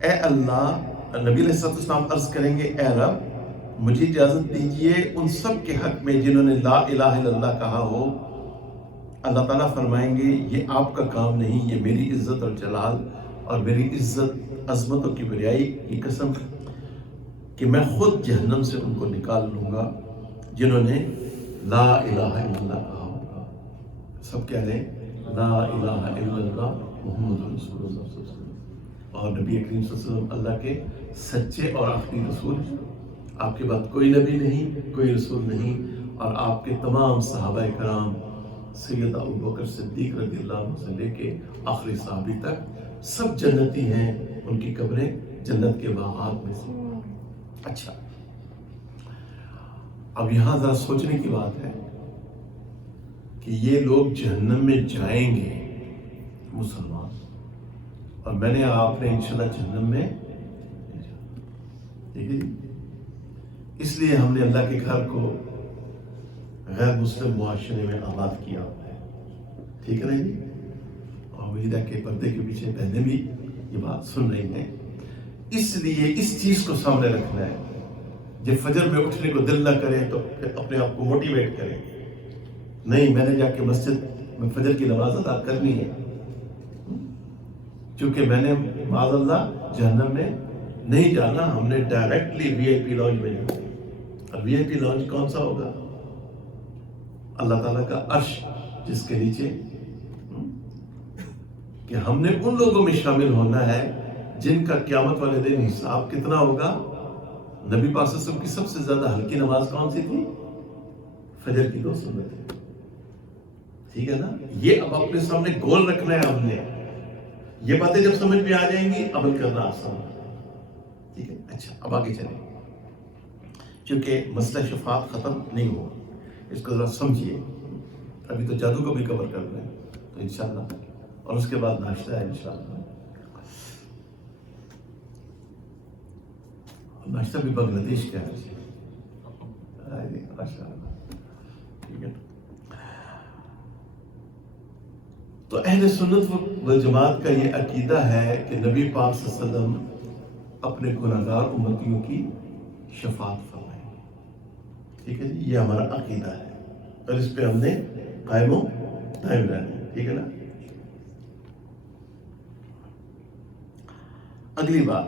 اے اللہ. نبی علیہ السلام عرض کریں گے اے رب مجھے اجازت دیجئے ان سب کے حق میں جنہوں نے لا الہ الا اللہ کہا ہو. اللہ تعالیٰ فرمائیں گے یہ آپ کا کام نہیں, یہ میری عزت اور جلال اور میری عزت عظمت و کبریائی کی قسم کہ میں خود جہنم سے ان کو نکال لوں گا جنہوں نے لا الہ الا اللہ کہا ہوگا. سب کہہ لیں لا الہ الا اللہ محمد رسول اللہ صلی اللہ علیہ وسلم. اور نبی کریم صلی اللہ علیہ وسلم اللہ کے سچے اور آخری رسول. آپ کے بعد کوئی نبی نہیں, کوئی رسول نہیں. اور آپ کے تمام صحابہ کرام سید ابوبکر صدیق رضی اللہ عنہ سے لے کے آخری صحابی تک سب جنتی ہیں. ان کی قبریں جنت کے باغات میں سے. اچھا اب یہاں ذرا سوچنے کی بات ہے کہ یہ لوگ جہنم میں جائیں گے مسلمان, اور میں نے آپ نے انشاءاللہ جہنم میں ٹھیک ہے. اس لیے ہم نے اللہ کے گھر کو غیر مسلم معاشرے میں آباد کیا ہے. ٹھیک ہے نا جی. اور امید ہے کہ پردے کے پیچھے بہنیں بھی یہ بات سن رہی ہیں. اس لیے اس چیز کو سامنے رکھنا ہے. جب فجر میں اٹھنے کو دل نہ کرے تو پھر اپنے آپ کو موٹیویٹ کریں. نہیں میں نے جا کے مسجد میں فجر کی نماز ادا کرنی ہے کیونکہ میں نے معاذ اللہ جہنم میں نہیں جانا. ہم نے directly we I P lounge میں جانا. اور وی آئی پی لاؤنج کون سا ہوگا؟ اللہ تعالیٰ کا عرش جس کے نیچے کہ ہم نے ان لوگوں میں شامل ہونا ہے جن کا قیامت والے دن حساب کتنا ہوگا. نبی پاک صلی اللہ علیہ وسلم کی سب سے زیادہ ہلکی نماز کون سی تھی؟ فجر کی 2 سنتیں. ٹھیک ہے نا. یہ اب اپنے سامنے گول رکھنا ہے. ہم نے یہ باتیں جب سمجھ میں آ جائیں گی عمل کرنا آسان ہے. ٹھیک ہے. اچھا اب آگے چلیں چونکہ مسئلہ شفاعت ختم نہیں ہوا, اس کو ذرا سمجھیے. ابھی تو جادو کو بھی کور کر رہے ہیں تو انشاءاللہ, اور اس کے بعد ناشتہ ہے انشاءاللہ. ناشتہ بھی بنگلہ دیش کا ہے. ٹھیک ہے. تو اہل سنت والجماعت کا یہ عقیدہ ہے کہ نبی پاک صلی اللہ علیہ وسلم اپنے گناہگار امتیوں کی شفاعت فرمائیں. ٹھیک ہے جی. یہ ہمارا عقیدہ ہے اور اس پہ ہم نے قائم و دائم رہنا ہے. ٹھیک ہے نا. اگلی بات,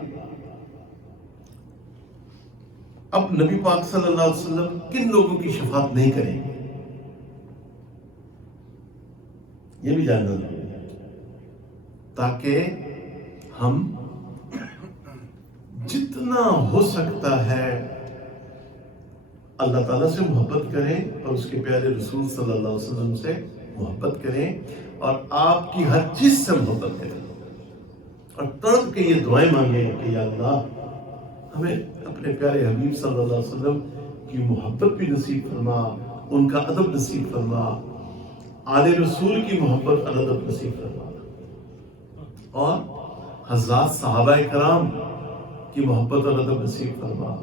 اب نبی پاک صلی اللہ علیہ وسلم کن لوگوں کی شفاعت نہیں کریں گے یہ بھی جاننا ضروری ہے تاکہ ہم جتنا ہو سکتا ہے اللہ تعالیٰ سے محبت کریں اور اس کے پیارے رسول صلی اللہ علیہ وسلم سے محبت کریں اور آپ کی ہر چیز سے محبت کریں اور تڑپ کے یہ دعائیں مانگیں کہ یا اللہ ہمیں اپنے پیارے حبیب صلی اللہ علیہ وسلم کی محبت بھی نصیب فرما، ان کا ادب نصیب فرما، آل رسول کی محبت اور ادب نصیب فرما، اور حضرات صحابہ کرام کی محبت اور ادب نصیب فرما،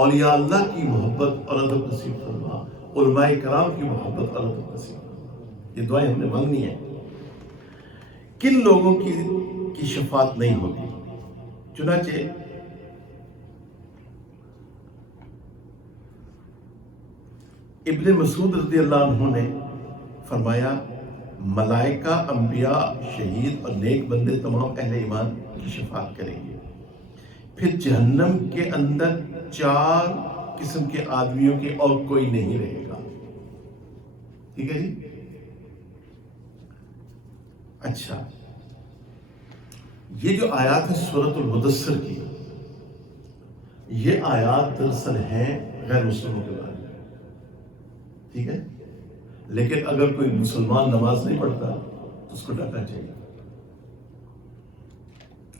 اولیاء اللہ کی محبت اور ادب نصیب فرما، علماء کرام کی محبت اور ادب نصیب فرما۔ یہ دعائیں ہم نے مانگنی ہے۔ کن لوگوں کی شفاعت نہیں ہوگی؟ چنانچہ ابن مسعود رضی اللہ عنہ نے فرمایا ملائکہ، انبیاء، شہید اور نیک بندے تمام اہل ایمان کی شفاعت کریں گے، پھر جہنم کے اندر 4 قسم کے آدمیوں کے اور کوئی نہیں رہے گا۔ ٹھیک ہے جی؟ اچھا، یہ جو آیات ہے سورۃ المدثر کی، یہ آیات دراصل ہیں غیر مسلموں کے بارے میں، ٹھیک ہے؟ لیکن اگر کوئی مسلمان نماز نہیں پڑھتا تو اس کو ڈرنا چاہیے،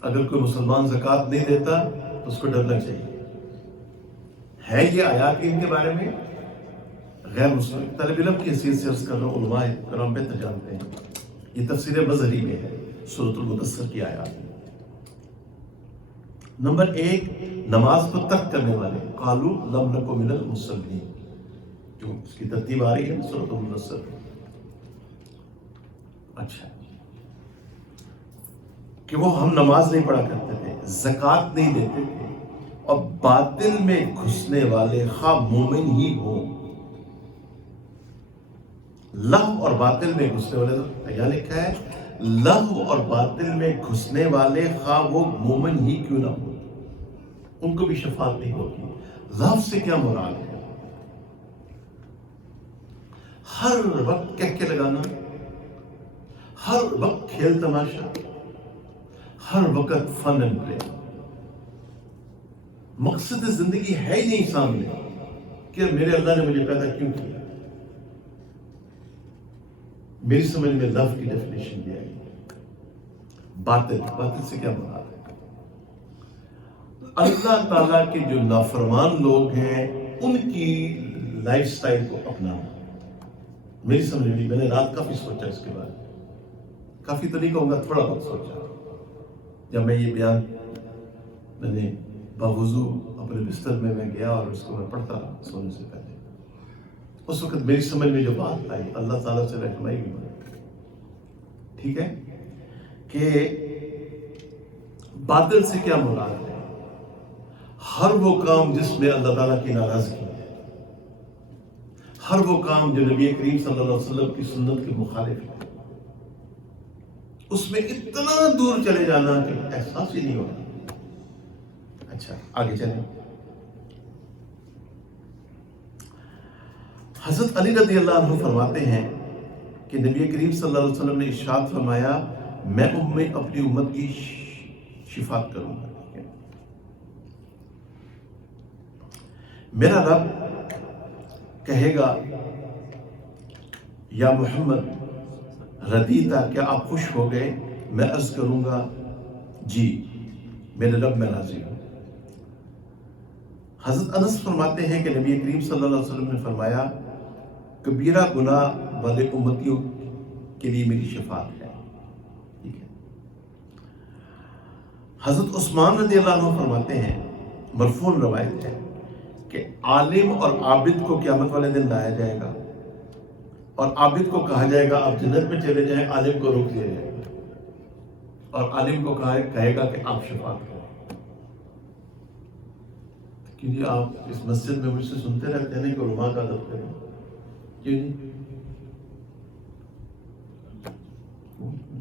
اگر کوئی مسلمان زکوٰۃ نہیں دیتا تو اس کو ڈرنا چاہیے۔ ہے یہ آیات ان کے بارے میں غیر مسلم طالب علم کی حیثیت سے عرض کر رہا ہوں، علماء کرام بہتر جانتے ہیں، یہ تفسیر مظہری میں ہے سورۃ المدثر کی آیات۔ نمبر 1، نماز کو ترک کرنے والے، قالوا لم نک من المصلین، جو اس کی ترتیب آ رہی ہے سورۃ المدثر۔ اچھا، کہ وہ ہم نماز نہیں پڑھا کرتے تھے، زکوٰۃ نہیں دیتے تھے، اور باطل میں گھسنے والے خواہ مومن ہی ہوں۔ لہو اور باطل میں گھسنے والے، یہاں لکھا ہے لہو اور باطل میں گھسنے والے خواہ وہ مومن ہی کیوں نہ ہو، ان کو بھی شفاعت نہیں ہوگی۔ لہو سے کیا مراد ہے؟ ہر وقت کہہ کے لگانا، ہر وقت کھیل تماشا، ہر وقت فن اینڈ پلے، مقصد زندگی ہے ہی نہیں سامنے کہ میرے اللہ نے مجھے پیدا کیوں کیا۔ میری سمجھ میں لو کی ڈیفینیشن بھی آئی۔ باطل سے کیا مراد ہے؟ اللہ تعالیٰ کے جو نافرمان لوگ ہیں ان کی لائف سٹائل کو اپنانا۔ میری سمجھ میں نے رات کافی سوچا اس کے بعد، کافی تو نہیں کہوں گا، تھوڑا بہت سوچا جب میں یہ بیان میں نے باوضو اپنے بستر میں گیا اور اس کو میں پڑھتا رہا سونے سے پہلے۔ اس وقت میری سمجھ میں جو بات آئی، اللہ تعالیٰ سے رہنمائی بھی ملی، ٹھیک ہے، کہ باطل سے کیا مراد ہے؟ ہر وہ کام جس میں اللہ تعالیٰ کی ناراضگی ہے، ہر وہ کام جو نبی کریم صلی اللہ علیہ وسلم کی سنت کے مخالف ہے، اس میں اتنا دور چلے جانا کہ احساس ہی نہیں ہوتا۔ اچھا، آگے چلیں۔ حضرت علی رضی اللہ عنہ فرماتے ہیں کہ نبی کریم صلی اللہ علیہ وسلم نے ارشاد فرمایا میں اپنی امت کی شفاعت کروں گا۔ میرا رب کہے گا یا محمد ردیتا، کیا آپ خوش ہو گئے؟ میں عرض کروں گا جی میرے رب میں راضی ہوں۔ حضرت انس فرماتے ہیں کہ نبی کریم صلی اللہ علیہ وسلم نے فرمایا کبیرہ گناہ والے امتیوں کے لیے میری شفاعت ہے، ٹھیک ہے۔ حضرت عثمان رضی اللہ عنہ فرماتے ہیں، مرفوع روایت ہے کہ عالم اور عابد کو قیامت والے دن لایا جائے گا، اور عابد کو کہا جائے گا آپ جنت میں چلے جائیں، عالم کو روک دیا جائے گا، اور عالم کو کہے گا کہ آپ شفاعت کریں۔ کیونکہ آپ اس مسجد میں مجھ سے سنتے رہتے ہیں کہ علماء کا ادب کریں، کیوں نہیں؟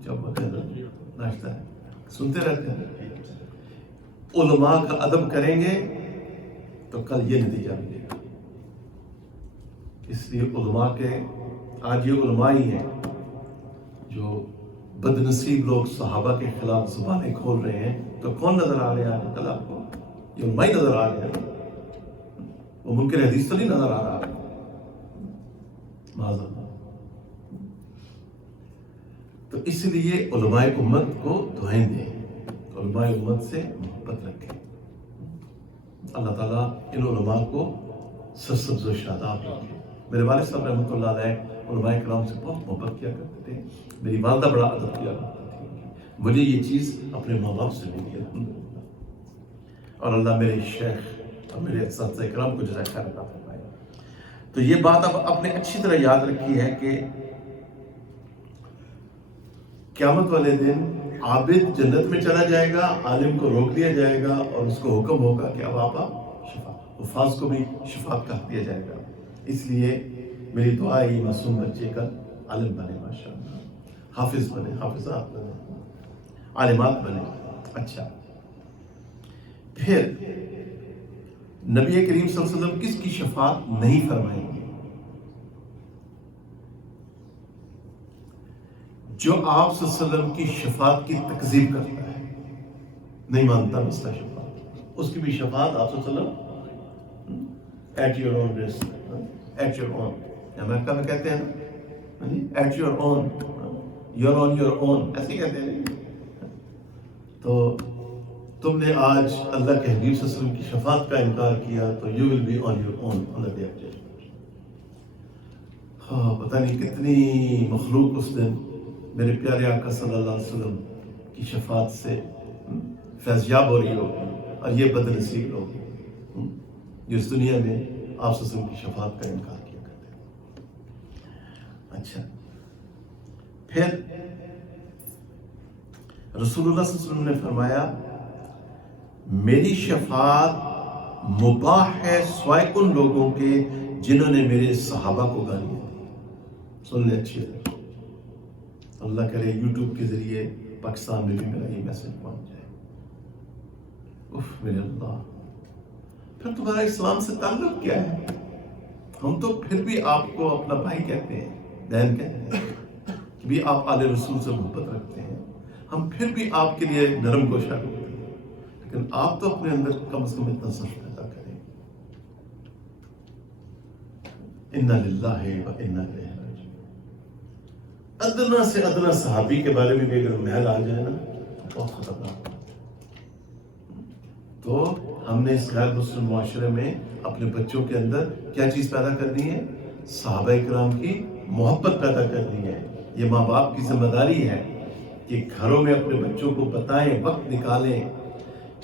جب ناشتہ ہے سنتے رہتے ہیں، علماء کا ادب کریں گے تو کل یہ نتیجہ ملے گا۔ اس لیے علماء کے آج یہ علماء ہی ہیں جو بد نصیب لوگ صحابہ کے خلاف زبانیں کھول رہے ہیں، تو کون نظر آ رہے ہیں آج کل آپ کو؟ یہ علماء ہی نظر آ رہے ہیں۔ وہ منکر حدیث تو نہیں نظر آ رہا معاذ اللہ. تو اس لیے علماء امت کو دعائیں دیں، علماء امت سے محبت رکھیں. اللہ تعالیٰ ان علماء کو سرسبز و شاداب رکھے. میرے والد صاحب رحمۃ اللہ علیہ علماء کرام سے بہت محبت کیا کرتے تھے. میری والدہ بڑا ادب کیا کرتی تھی. مجھے یہ چیز اپنے ماں باپ سے ملی الحمدللہ. اور اللہ میرے شیخ اور میرے اساتذہ کرام کو جزائے خیر عطا فرمائے. تو یہ بات اب آپ نے اچھی طرح یاد رکھی ہے کہ قیامت والے دن عابد جنت میں چلا جائے گا، عالم کو روک دیا جائے گا اور اس کو حکم ہوگا کہ اب آپ شفا. حفاظ کو بھی شفاعت کا حق دیا جائے گا. اس لیے میری دعا ہے یہ معصوم بچے کا عالم بنے، ماشاءاللہ، حافظ بنے، حافظات بنے، عالمات بنے. اچھا، پھر نبی کریم صلی اللہ علیہ وسلم کس کی شفاعت نہیں فرمائیں گے؟ جو آپ صلی اللہ علیہ وسلم کی شفاعت کی تکذیب کرتا ہے، نہیں مانتا مسئلہ شفاعت، اس کی بھی شفاعت آپ صلی اللہ علیہ وسلم at your own risk, at your own. امریکہ میں کہتے ہیں نا at your own, your own your own, ایسے کہتے ہیں. تو تم نے آج اللہ کے حبیب صلی اللہ علیہ وسلم کی شفاعت کا انکار کیا تو you will be on your own on the day of judgment. ہاں، پتہ نہیں کتنی مخلوق اس دن میرے پیارے آقا صلی اللہ علیہ وسلم کی شفاعت سے فیضیاب ہو رہی ہوگی، اور یہ بد نصیب لوگ جو اس دنیا میں آپ صلی اللہ علیہ وسلم کی شفاعت کا انکار کیا کرتے ہیں. اچھا، پھر رسول اللہ صلی اللہ علیہ وسلم نے فرمایا میری شفاعت مباح ہے سوائے ان لوگوں کے جنہوں نے میرے صحابہ کو گالیاں دی. سن لیں اچھی طرح، اللہ کرے یوٹیوب کے ذریعے پاکستان میں بھی میرا یہ میسج پہنچ جائے. اف میرے اللہ، پھر تمہارا اسلام سے تعلق کیا ہے؟ ہم تو پھر بھی آپ کو اپنا بھائی کہتے ہیں، بہن کہتے ہیں کہ بھی آپ آل رسول سے محبت رکھتے ہیں. ہم پھر بھی آپ کے لیے نرم گوشہ ہوتے ہیں، لیکن آپ تو اپنے اندر کم از کم اتنا صرف پیدا کریں. انا للہ و انا الیہ راجعون. ادنا سے ادنا صحابی کے بارے میں بھی اگر محل آ جائے نا بہت خطرناک. تو ہم نے اس غیر مسلم معاشرے میں اپنے بچوں کے اندر کیا چیز پیدا کرنی ہے؟ صحابہ کرام کی محبت پیدا کرنی ہے. یہ ماں باپ کی ذمہ داری ہے کہ گھروں میں اپنے بچوں کو بتائیں، وقت نکالیں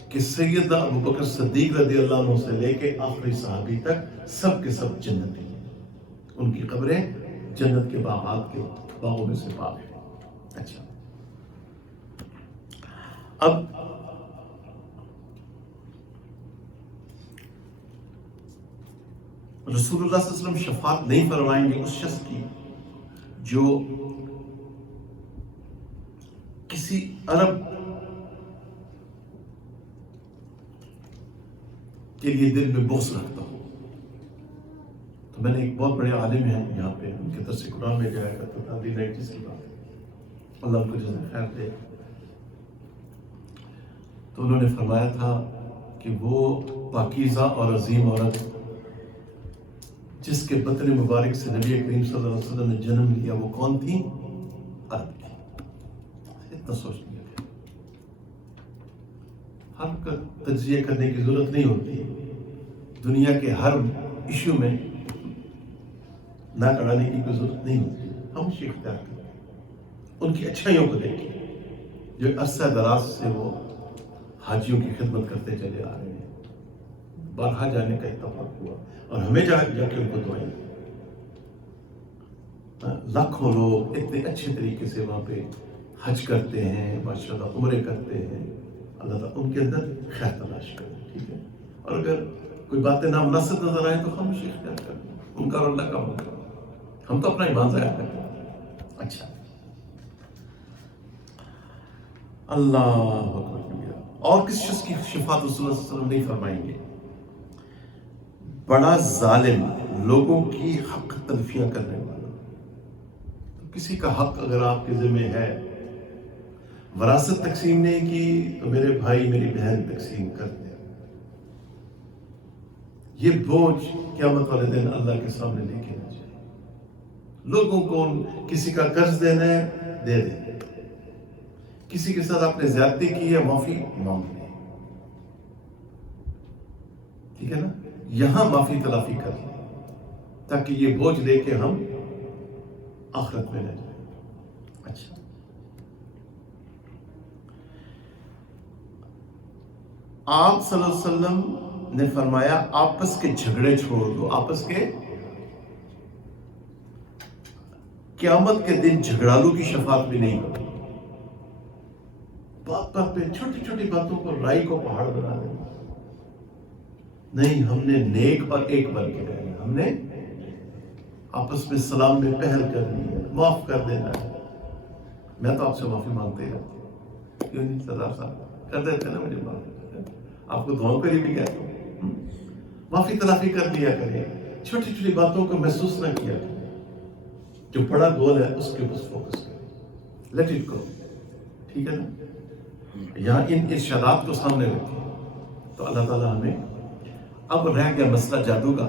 کہ سیدنا ابوبکر صدیق رضی اللہ عنہ سے لے کے آخری صحابی تک سب کے سب جنتی ہیں. ان کی قبریں جنت کے باغات کے باغوں میں سے پاک ہیں. اچھا، اب رسول اللہ صلی اللہ علیہ وسلم شفاعت نہیں فرمائیں گے اس شخص کی جو کسی عرب کے لیے دل میں بغض رکھتا ہو. تو میں نے ایک بہت بڑے عالم ہیں یہاں پہ، ان کے درس قرآن میں جایا کرتا تھا، 90s کی بات ہے، اللہ ان کو جزائے خیر دے. تو انہوں نے فرمایا تھا کہ وہ پاکیزہ اور عظیم عورت جس کے بطن مبارک سے نبی کریم صلی اللہ علیہ وسلم نے جنم لیا وہ کون تھی؟ عرب کی. اتنا سوچ لیا کہ ہر کا تجزیہ کرنے کی ضرورت نہیں ہوتی. دنیا کے ہر ایشو میں ناک اڑانے کی کوئی ضرورت نہیں ہوتی. ہم اسے اختیار کریں، ان کی اچھائیوں کو دیکھیں جو عرصہ دراز سے وہ حاجیوں کی خدمت کرتے چلے آ رہے ہیں. بارہا جانے کا اتفاق ہوا اور ہمیں جا کے ان کو دعائیں. لاکھوں لوگ اتنے اچھے طریقے سے وہاں پہ حج کرتے ہیں، ماشاءاللہ عمرے کرتے ہیں. اللہ تعالیٰ ان کے اندر خیر تلاش کریں، ٹھیک ہے. اور اگر کوئی باتیں نامناسب نظر آئیں تو خاموشی اختیار کریں، ان کا اور اللہ کا ہوگا. ہم تو اپنا ایمان ضائع کرتے ہیں. اچھا، اللہ اکبر کبیرہ. اور کس شخص کی شفاعت رسول اللہ صلی اللہ علیہ وسلم نہیں فرمائیں گے؟ بڑا ظالم، لوگوں کی حق تلفیاں کرنے والا. کسی کا حق اگر آپ کے ذمہ ہے، وراثت تقسیم نہیں کی تو میرے بھائی میری بہن تقسیم کر دیں. یہ بوجھ قیامت والے دن اللہ کے سامنے لے کے نہ جائے. لوگوں کو کسی کا قرض دینا ہے دے دیں، کسی کے ساتھ آپ نے زیادتی کی ہے معافی مانگ لیں، ٹھیک ہے نا. یہاں معافی تلافی کر لیں تاکہ یہ بوجھ لے کے ہم آخرت میں نہ جائیں. اچھا، آپ صلی اللہ علیہ وسلم نے فرمایا آپس کے جھگڑے چھوڑ دو. آپس کے قیامت کے دن جھگڑالو کی شفاعت بھی نہیں ہوگی. بات بات پہ چھوٹی چھوٹی باتوں کو رائی کو پہاڑ بنا دینا نہیں. ہم نے نیک اور ایک بن کے رہنا. ہم نے آپس میں سلام میں پہل کرنی ہے، معاف کر دینا ہے. میں تو آپ سے معافی مانگتے ہی رہتا ہوں، کیوں نہیں سردار صاحب کر دیتے نا مجھے معاف. آپ کو دعاؤں کے لیے بھی کہتا ہوں معافی تلافی کر دیا کریں. چھوٹی چھوٹی باتوں کو محسوس نہ کیا کریں. جو بڑا گول ہے اس کے اوپر فوکس کریں. لیٹ اٹ گو، ٹھیک ہے نا. یہاں ان ارشادات کو سامنے رکھیں تو اللہ تعالیٰ ہمیں. اب رہ گیا مسئلہ جادو کا،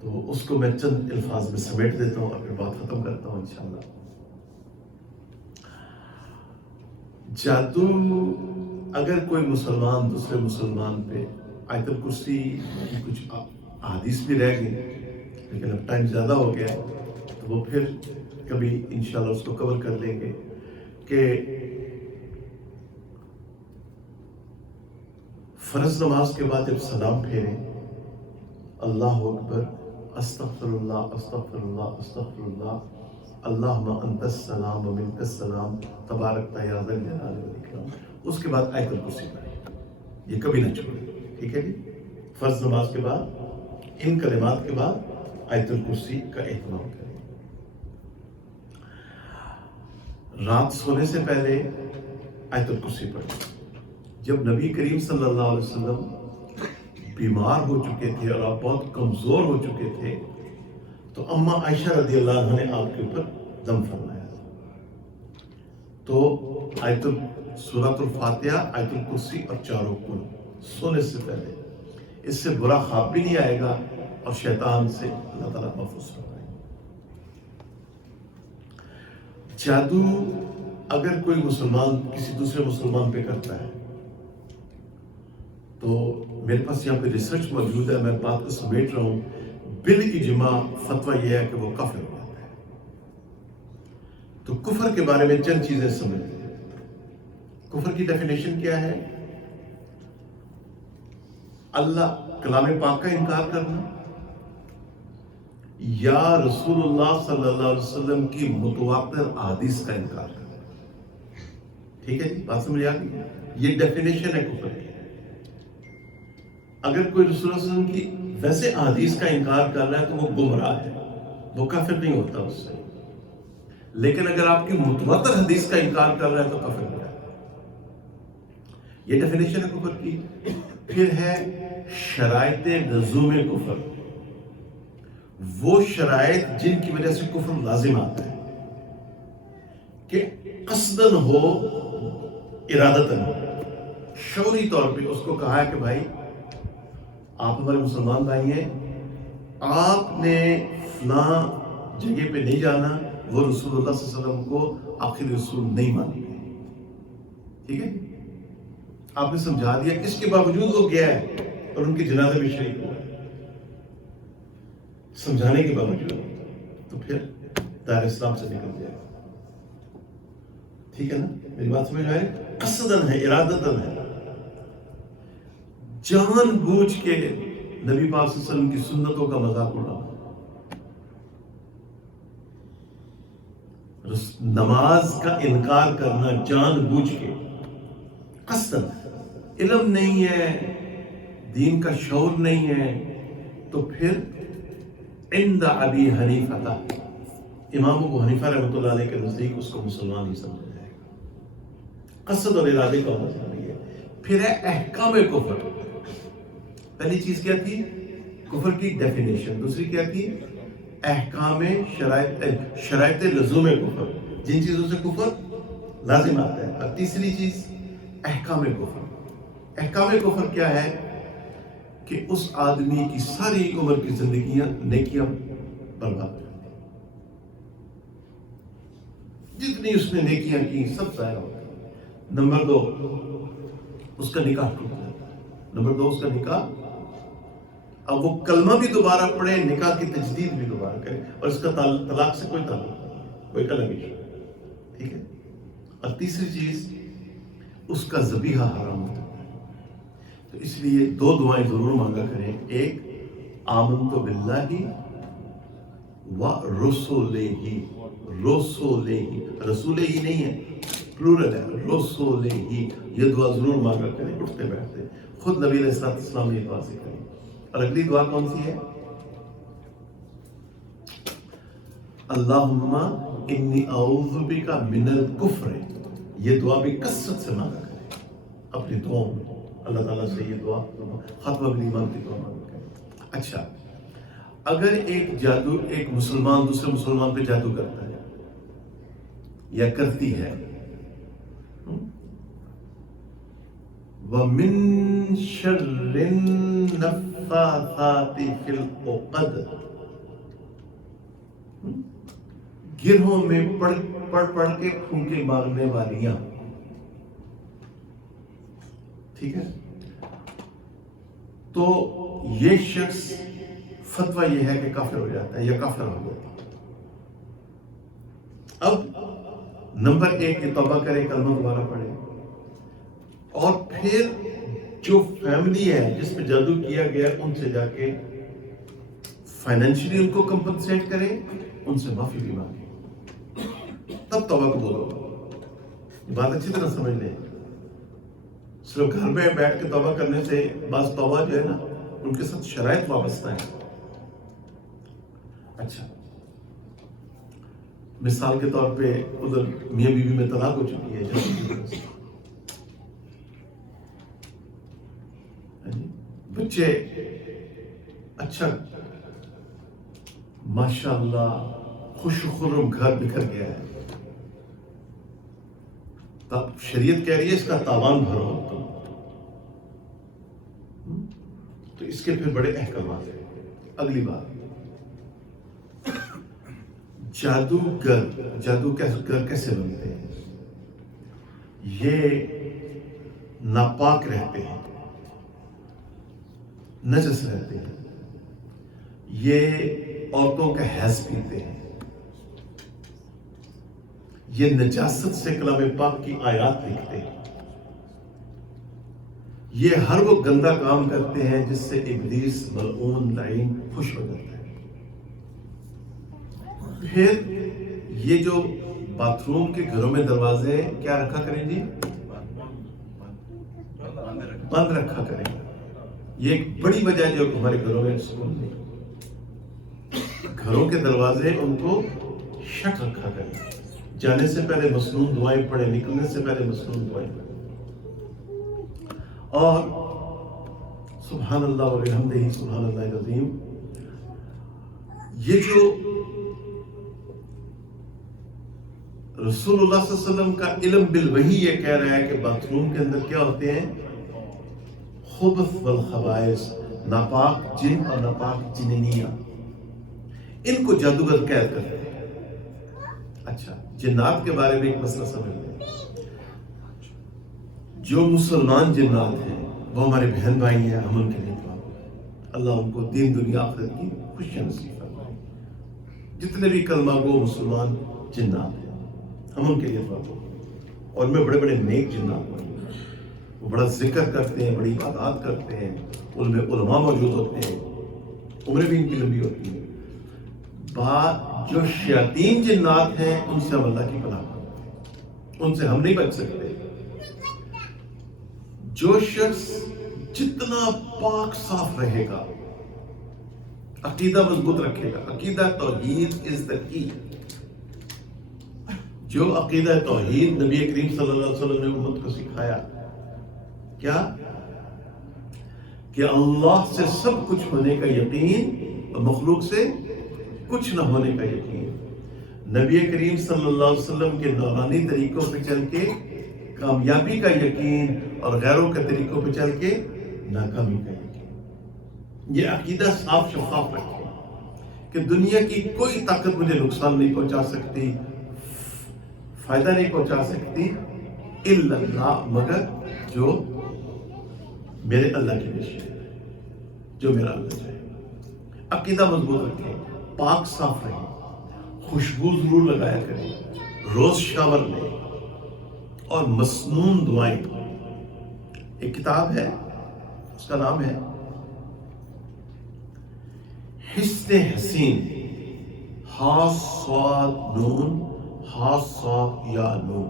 تو اس کو میں چند الفاظ میں سمیٹ دیتا ہوں اور پھر بات ختم کرتا ہوں انشاءاللہ. جادو، اگر کوئی مسلمان دوسرے مسلمان پہ آیت الکرسی کی کچھ احادیث بھی رہ گئی لیکن اب ٹائم زیادہ ہو گیا تو وہ پھر کبھی انشاءاللہ اس کو کور کر لیں گے کہ فرض نماز کے بعد جب سلام پھیریں اللہ اکبر استغفر اللہ استغفر اللہ استغفر اللہ اللہم انت السلام و منک السلام تبارک یا ذا الجلال والاکرام، اس کے بعد آیت الکرسی پڑھیں. یہ کبھی نہ چھوڑیں، ٹھیک ہے جی. فرض نماز کے بعد ان کلمات کے بعد آیت الکرسی کا اہتمام کریں. رات سونے سے پہلے آیت الکرسی پڑھیں. جب نبی کریم صلی اللہ علیہ وسلم بیمار ہو چکے تھے اور آپ بہت کمزور ہو چکے تھے تو اماں عائشہ رضی اللہ عنہ نے آپ کے اوپر دم فرمایا. تو سورۃ الفاتحہ، آیت الکرسی اور چاروں کل سونے سے پہلے. اس سے برا خواب بھی نہیں آئے گا اور شیطان سے اللہ تعالیٰ محفوظ فرمائے. جادو اگر کوئی مسلمان کسی دوسرے مسلمان پہ کرتا ہے تو میرے پاس یہاں پہ ریسرچ موجود ہے، میں بات کو سمیٹ رہا ہوں. بالاجماع فتویٰ یہ ہے کہ وہ کافر ہو جاتا ہے. تو کفر کے بارے میں چند چیزیں سمجھتے ہیں. کفر کی ڈیفینیشن کیا ہے؟ اللہ کلام پاک کا انکار کرنا یا رسول اللہ صلی اللہ علیہ وسلم کی متواتر احادیث کا انکار کرنا. ٹھیک ہے جی، بات سمجھ آ گئی؟ یہ ڈیفینیشن ہے کفر کی. اگر کوئی رسول اللہ صلی اللہ علیہ وسلم کی ویسے احادیث کا انکار کر رہا ہے تو وہ گمراہ ہے، وہ کافر نہیں ہوتا اس سے. لیکن اگر آپ کی متواتر حدیث کا انکار کر رہا ہے تو کافر ہو جاتا ہے. یہ ڈیفینیشن ہے کفر کی. پھر ہے شرائط لزوم کفر، وہ شرائط جن کی وجہ سے کفر لازم آتا ہے کہ قصدن ہو ارادتن ہو. شعوری طور پہ اس کو کہا ہے کہ بھائی آپ ہمارے مسلمان بھائی ہیں، آپ نے فلاں جگہ پہ نہیں جانا، وہ رسول اللہ صلی اللہ علیہ وسلم کو آخری رسول نہیں مانیں گے. ٹھیک ہے، آپ نے سمجھا دیا. اس کے باوجود وہ گیا ہے اور ان کے جنازے میں شریک ہوا ہے سمجھانے کے باوجود، تو پھر دائرہ اسلام سے نکل جائے گا. ٹھیک ہے نا، میری بات سمجھ آئے؟ قصدن ہے، ارادتن ہے، جان بوجھ کے نبی پاک صلی اللہ علیہ وسلم کی سنتوں کا مذاق اڑانا. نماز کا انکار کرنا جان بوجھ کے، قصدن. علم نہیں ہے، دین کا شعور نہیں ہے، تو پھر عند ابی حنیفہ، امام ابو حنیفہ رحمۃ اللہ علیہ کے نزدیک اس کو مسلمان ہی سمجھا جائے گا. قصد اور ارادے کا مطلب یہ ہے. پھر ہے احکام کفر. پہلی چیز کیا تھی؟ کفر کی ڈیفینیشن. دوسری کیا تھی؟ احکام شرائط لزوم کفر، جن چیزوں سے کفر لازم آتا ہے. اور تیسری چیز احکام کفر. احکام کفر کیا ہے؟ کہ اس آدمی کی ساری عمر کی زندگیاں نیکیاں برباد کر دیں. جتنی اس نے نیکیاں کی سب ضائع ہو گئی. نمبر 2 اس کا نکاح ٹوٹ جاتا ہے. نمبر 2 اس کا نکاح، اب وہ کلمہ بھی دوبارہ پڑھے، نکاح کی تجدید بھی دوبارہ کرے، اور اس کا طلاق سے کوئی تعلق نہیں، کوئی الگ ایشو. ٹھیک ہے. اور تیسری چیز، اس کا ذبیحہ حرام ہوتا ہے. تو اس لیے 2 دعائیں ضرور مانگا کریں. ایک، آمنت باللہ و رسولہ. رسول ہی نہیں ہے، پلورل ہے، رسول ہی. یہ دعا ضرور مانگا کریں اٹھتے بیٹھتے. خود نبی علیہ السلام نے یہ دعا سکھائی. اور اگلی دعا کون سی ہے؟ اللہم انی اعوذ بک من الکفر. یہ دعا بھی کثرت سے مانگا کریں اپنی دعاؤں میں. اللہ تعالیٰ سے یہ دعا ختم ایمان کی دعا مانگا کریں. اچھا، اگر ایک مسلمان دوسرے مسلمان پہ جادو کرتا ہے یا کرتی ہے، وَمِن شَرِّ النَّفَّاثَاتِ فِي الْعُقَدِ، گرہوں میں پڑھ کے پھونکے مارنے والیاں. ٹھیک ہے. تو یہ شخص فتویٰ یہ ہے کہ کافر ہو جاتا ہے یا کافر ہو جاتا ہے. اب نمبر 1 یہ توبہ کرے، کلمہ دوبارہ پڑھے، اور پھر جو فیملی ہے جس پہ جادو کیا گیا ان سے جا کے فائنینشلی ان کو کمپنسیٹ کرے، ان سے معافی بھی مانگے، تب توبہ قبول ہوگا. یہ بات اچھی طرح سمجھ لیں. صرف گھر میں بیٹھ کے توبہ کرنے سے بعض توبہ جو ہے نا ان کے ساتھ شرائط وابستہ ہیں. اچھا، مثال کے طور پہ ادھر میاں بیوی میں طلاق ہو چکی ہے، بچے اچھا ماشاءاللہ خوش و خرم گھر بکھر گیا ہے، تب شریعت کہہ رہی ہے اس کا تاوان بھرو. تو اس کے پھر بڑے احکامات ہیں. اگلی بات، جادوگر کیسے بنتے ہیں؟ یہ ناپاک رہتے ہیں، نجس رہتے ہیں، یہ عورتوں کا حیض پیتے ہیں، یہ نجاست سے کلام پاک کی آیات لکھتے ہیں، یہ ہر وہ گندا کام کرتے ہیں جس سے ابلیس ملعون لعین خوش ہو جاتا ہے. پھر یہ جو باتھ روم کے گھروں میں دروازے کیا رکھا کریں جی؟ بند رکھا کریں. یہ ایک بڑی وجہ ہے جو ہمارے گھروں میں سکون نہیں. گھروں کے دروازے ان کو شٹ رکھا کریں. جانے سے پہلے مسنون دعائیں پڑھیں، نکلنے سے پہلے مسنون دعائیں پڑھیں. اور سبحان اللہ و بحمدہ سبحان اللہ العظیم. یہ جو رسول اللہ صلی اللہ علیہ وسلم کا علم بالوحی یہ کہہ رہا ہے کہ باتھ روم کے اندر کیا ہوتے ہیں؟ خبث والخبائث، ناپاک جن اور ناپاک جننیاں. ان کو جادوگر قید کرتے ہیں. اچھا، جنات کے بارے میں ایک مسئلہ سمجھ لیں. جو مسلمان جنات ہیں وہ ہمارے بہن بھائی ہیں، ہم ان کے لیے دعا کریں. اللہ ان کو دین دنیا آخرت کی خوشیاں نصیب فرمائے. جتنے بھی کلمہ گو مسلمان جنات ہیں ہم ان کے لیے دعا کریں. اور میں بڑے بڑے نیک جنات ہیں، وہ بڑا ذکر کرتے ہیں، بڑی عبادات کرتے ہیں، ان میں علماء موجود ہوتے ہیں، عمریں بھی ان کی لمبی ہوتی ہیں. بات جو شیاطین جنات ہیں ان سے ہم اللہ کی پناہ مانگتے ہیں، ان سے ہم نہیں بچ سکتے. جو شخص جتنا پاک صاف رہے گا، عقیدہ مضبوط رکھے گا، عقیدہ توحید از دا کی. جو عقیدہ توحید نبی کریم صلی اللہ علیہ وسلم نے امت کو سکھایا، کیا کہ اللہ سے سب کچھ ہونے کا یقین اور مخلوق سے کچھ نہ ہونے کا یقین. نبی کریم صلی اللہ علیہ وسلم کے نورانی طریقوں پہ چل کے کامیابی کا یقین اور غیروں کے طریقوں پہ چل کے ناکامی کا یقین. یہ عقیدہ صاف شفاف رکھیں کہ دنیا کی کوئی طاقت مجھے نقصان نہیں پہنچا سکتی، فائدہ نہیں پہنچا سکتی، الا اللہ، مگر جو میرے اللہ کی وش ہے، جو میرا اللہ چاہے۔ عقیدہ مضبوط رکھیں، پاک صاف رہیں، خوشبو ضرور لگایا کریں، روز شاور لیں، اور مسنون دعائیں۔ ایک کتاب ہے، اس کا نام ہے حسن حسین، ہا صاد نون، ہا صاد یا نون۔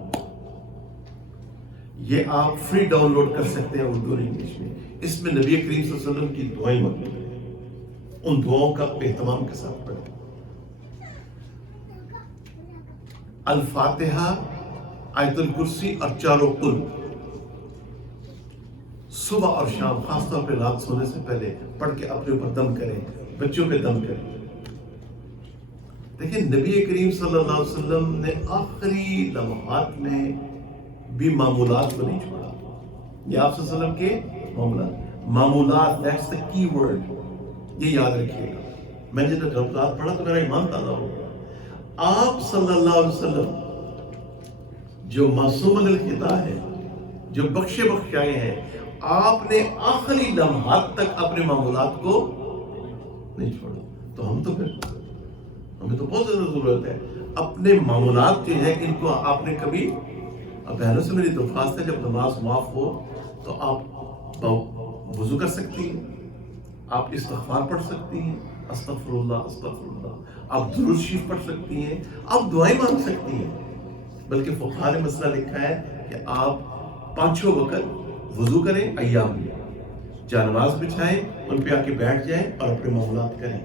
یہ آپ فری ڈاؤن لوڈ کر سکتے ہیں اردو اور انگلش میں۔ اس میں نبی کریم صلی اللہ علیہ وسلم کی دعائیں موجود ہیں، ان دعاؤں کا اہتمام کے ساتھ پڑھیں۔ الفاتحہ، آیت الکرسی اور چاروں قل صبح اور شام، خاص طور پہ رات سونے سے پہلے پڑھ کے اپنے اوپر دم کریں، بچوں پہ دم کریں۔ دیکھیں نبی کریم صلی اللہ علیہ وسلم نے آخری لمحات میں بھی معمولات کو نہیں چھوڑا۔ یہ آپ صلی اللہ علیہ وسلم کے معمولات، that's the key word، یہ یاد رکھیے گا۔ میں نے جب رات پڑھا تو میرا ایمان تازہ ہو گیا۔ آپ صلی اللہ علیہ وسلم جو معصوم الخطا ہے، جو بخشے بخشائے ہیں، آپ نے آخری لمحات تک اپنے معمولات کو نہیں چھوڑا۔ تو ہم تو پھر ہمیں تو بہت زیادہ ضرورت ہے اپنے معمولات جو ہیں، ان کو آپ نے کبھی، بہنوں سے میری درخواست ہے جب نماز معاف ہو تو آپ وضو کر سکتی ہیں، آپ استغفار پڑھ سکتی ہیں، استغفر اللہ استغفر اللہ، آپ درود شریف پڑھ سکتی ہیں، آپ دعائیں مانگ سکتی ہیں۔ بلکہ فقہاء نے مسئلہ لکھا ہے کہ آپ پانچوں وقت وضو کریں ایام میں، جا نماز بچھائیں، ان پہ آ کے بیٹھ جائیں اور اپنے معاملات کریں۔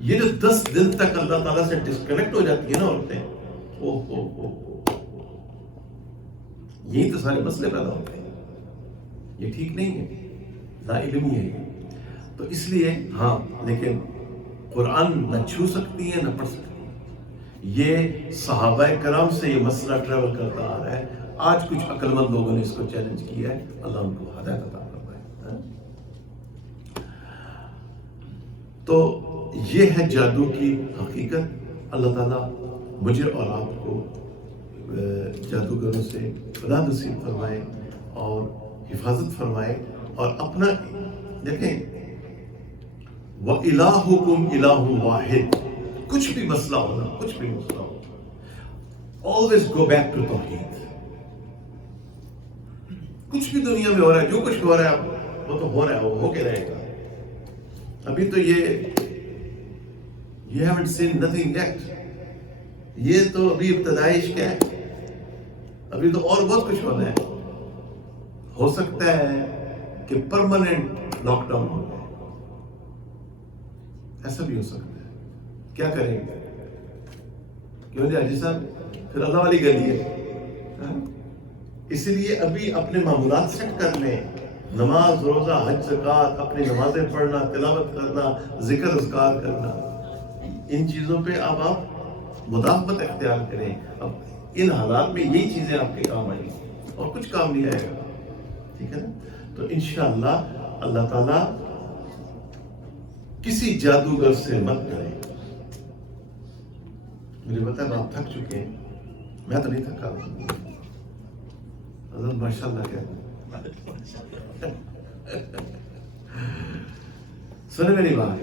یہ جو 10 دن تک اللہ تعالیٰ سے ڈسکنیکٹ ہو جاتی ہے نا عورتیں، یہی تو سارے مسئلے پیدا ہوتے ہیں۔ یہ ٹھیک نہیں ہے، لا علمی ہے۔ تو اس لیے ہاں، لیکن قرآن نہ چھو سکتی ہے نہ پڑھ سکتی ہے۔ یہ صحابہ کرام سے یہ مسئلہ ٹریول کرتا آ رہا ہے۔ آج کچھ عقل مند لوگوں نے اس کو چیلنج کیا ہے، اللہ ان کو ہدایت عطا فرمائے۔ تو یہ ہے جادو کی حقیقت۔ اللہ تعالیٰ مجھے اور آپ کو جادوگروں سے پناہ نصیب فرمائے اور حفاظت فرمائے، اور اپنا دیکھیں وَإِلَٰهُكُمْ إِلَٰهٌ وَاحِدٌ، کچھ بھی مسئلہ ہونا، کچھ بھی مسئلہ ہو، always go back to توحید۔ کچھ بھی دنیا میں ہو رہا ہے، جو کچھ ہو رہا ہے وہ تو ہو رہا ہے، وہ ہو کے رہے گا۔ ابھی تو you haven't seen nothing yet، یہ تو ابھی ابتدائش کیا ہے، ابھی تو اور بہت کچھ ہونا ہے۔ ہو سکتا ہے کہ پرماننٹ لاک ڈاؤن ہو جائے، ایسا بھی ہو سکتا ہے۔ کیا کریں گے؟ کیوں جی حاجی صاحب، پھر اللہ والی گلی ہے۔ اسی لیے ابھی اپنے معمولات سیٹ کر لیں، نماز، روزہ، حج، زکوٰۃ، اپنی نمازیں پڑھنا، تلاوت کرنا، ذکر اذکار کرنا، ان چیزوں پہ اب آپ مداومت اختیار کریں۔ اب ان حالات میں یہی چیزیں آپ کے کام آئیں گی اور کچھ کام نہیں آئے گا، ٹھیک ہے نا؟ تو انشاءاللہ اللہ تعالیٰ کسی جادوگر سے مت ڈریں۔ مجھے پتا ہے آپ تھک چکے ہیں، میں تو نہیں تھکا، حضرت ماشاءاللہ کہتے ہیں۔ سنیں میری بات،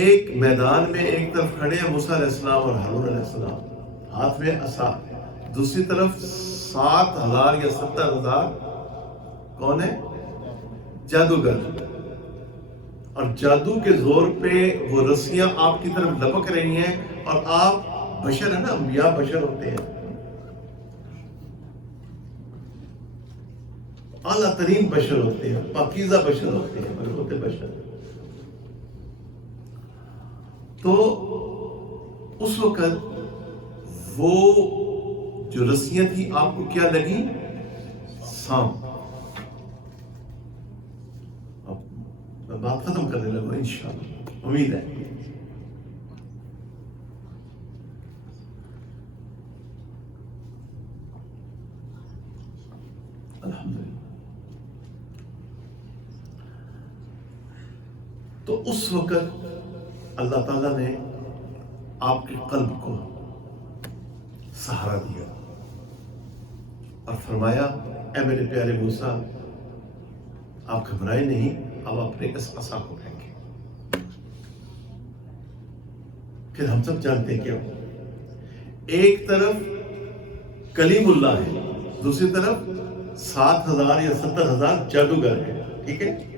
ایک میدان میں ایک طرف کھڑے ہیں موسیٰ علیہ السلام اور ہارون علیہ السلام، ہاتھ میں عصا، دوسری طرف 7,000 یا 70,000 کون ہے؟ جادوگر، اور جادو کے زور پہ وہ رسیاں آپ کی طرف لپک رہی ہیں، اور آپ بشر ہیں نا، انبیاء بشر ہوتے ہیں، اعلیٰ ترین بشر ہوتے ہیں، پاکیزہ بشر ہوتے ہیں، مگر ہوتے بشر۔ تو اس وقت وہ جو رسیاں تھیں آپ کو کیا لگی؟ سانپ۔ اب میں بات ختم کرنے لگا انشاءاللہ، امید ہے۔ الحمدللہ۔ تو اس وقت اللہ تعالیٰ نے آپ کے قلب کو سہارا دیا اور فرمایا اے میرے پیارے موسیٰ آپ گھبرائے نہیں، اب اپنے اس عصا کو پھینکیں۔ پھر ہم سب جانتے ہیں کیا ہوا، ایک طرف کلیم اللہ ہے، دوسری طرف 7,000 یا 70,000 جادوگر ہیں، ٹھیک ہے؟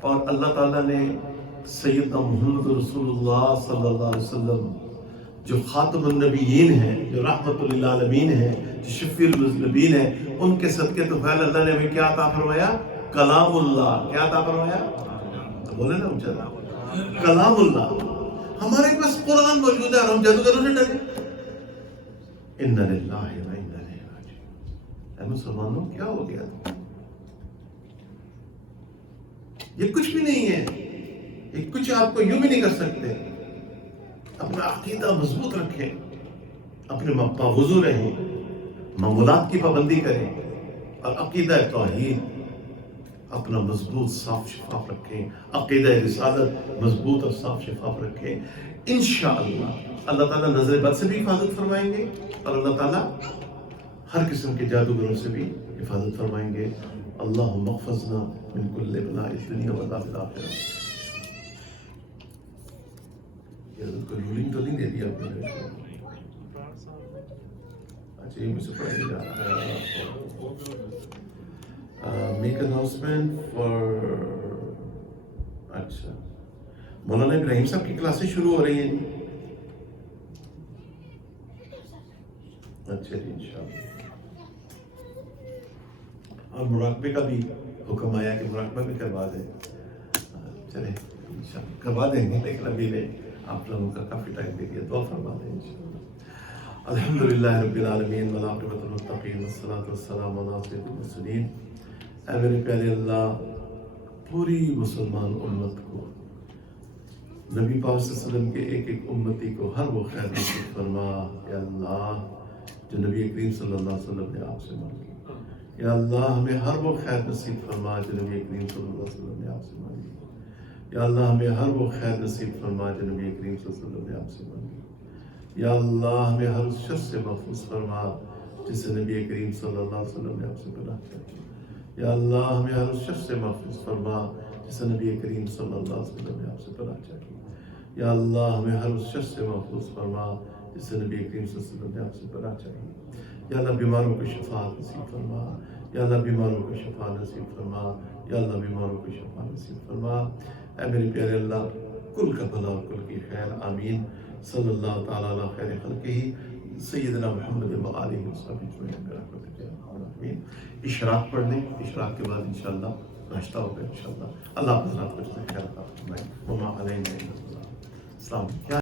اور اللہ تعالیٰ نے سیدنا محمد رسول اللہ صلی اللہ علیہ وسلم جو خاتم النبیین ہیں، جو رحمت للعالمین ہیں، جو شفیع المذنبین ہیں، ان کے صدقے تو خیر اللہ نے ہمیں کیا عطا فرمایا؟ کلام اللہ۔ کیا عطا فرمایا؟ بولے نا اونچا، کلام اللہ۔ ہمارے پاس قرآن موجود ہے اور ہم جادوگروں سے ڈرے؟ اِنَّ لِلَّهِ وَإِنَّا إِلَيْهِ رَاجِعُونَ۔ اے مسلمانوں کیا ہو گیا؟ یہ کچھ بھی نہیں ہے، یہ کچھ آپ کو یوں بھی نہیں کر سکتے۔ اپنا عقیدہ مضبوط رکھیں، اپنے باوضو رہیں، معمولات کی پابندی کریں اور عقیدہ توحید اپنا مضبوط صاف شفاف رکھیں، عقیدہ رسالت مضبوط اور صاف شفاف رکھیں۔ انشاءاللہ اللہ تعالیٰ نظر بد سے بھی حفاظت فرمائیں گے اور اللہ تعالیٰ ہر قسم کے جادوگروں سے بھی حفاظت فرمائیں گے۔ اللہم احفظنا من کل بلاء الدنیا وعذاب الآخرہ۔ کوئی رولنگ تو نہیں دے دیا آپ نے؟ اچھا یہ مجھ سے پڑھا نہیں جا رہا۔ میک اناؤنسمنٹ فار، اچھا مولانا ابراہیم صاحب کی کلاسیں شروع ہو رہی ہیں جی؟ اچھا جی انشاءاللہ۔ اور مراقبے کا بھی حکم آیا کہ مراقبہ بھی کروا دیں، چلے انشاءاللہ کروا دیں گے، لیکن ابھی نے آپ لوگوں کا کافی ٹائم دے دیا، دعا فرما دیں انشاءاللہ۔ الحمدللہ رب العالمین والعاقبۃ للمتقین والصلاۃ والسلام علی سید المرسلین۔ اے میرے پیارے اللہ، پوری مسلمان امت کو، نبی پاک صلی اللہ علیہ وسلم کے ایک ایک امتی کو ہر وہ خیر نصیب فرما یا اللہ جو نبی کریم صلی اللہ علیہ وسلم نے آپ سے مانگی۔ یا اللہ ہمیں ہر وہ خیر نصیب فرما جو نبی کریم صلی اللہ علیہ وسلم نے آپ سے مانگی۔ یا اللہ ہمیں ہر وہ خیر نصیب فرما جو نبی کریم صلی اللہ علیہ وسلم نے آپ سے مانگی۔ یا اللہ ہمیں ہر اس شر سے محفوظ فرما جسے نبی کریم صلی اللہ علیہ وسلم نے آپ سے پناہ چاہی۔ یا اللہ ہمیں ہر اس شر سے محفوظ فرما جسے نبی کریم صلی اللہ علیہ وسلم نے آپ سے پناہ چاہی۔ یا اللہ ہمیں ہر اس شر سے محفوظ فرما جسے نبی کریم صلی اللہ علیہ وسلم نے آپ سے پناہ چاہی۔ یا اللہ بیماروں کو شفا نصیب فرما، یا اللہ بیماروں کو شفا نصیب فرما، یا اللہ بیماروں کو شفا نصیب فرما۔ اے میرے پیارے اللہ، کل کا بھلا اور کل کی خیر، آمین۔ صلی اللہ تعالیٰ علی خیر خلقہ سیدنا محمد و آلہ وصحبہ اجمعین برحمتک یا ارحم الراحمین۔ اشراق پڑھ لیں، اشراق کے بعد انشاءاللہ ناشتہ ہوگا انشاءاللہ۔ اللہ حضرات کو جزائے خیر عطا فرمائے۔ وما علینا الا البلاغ۔ السلام علیکم۔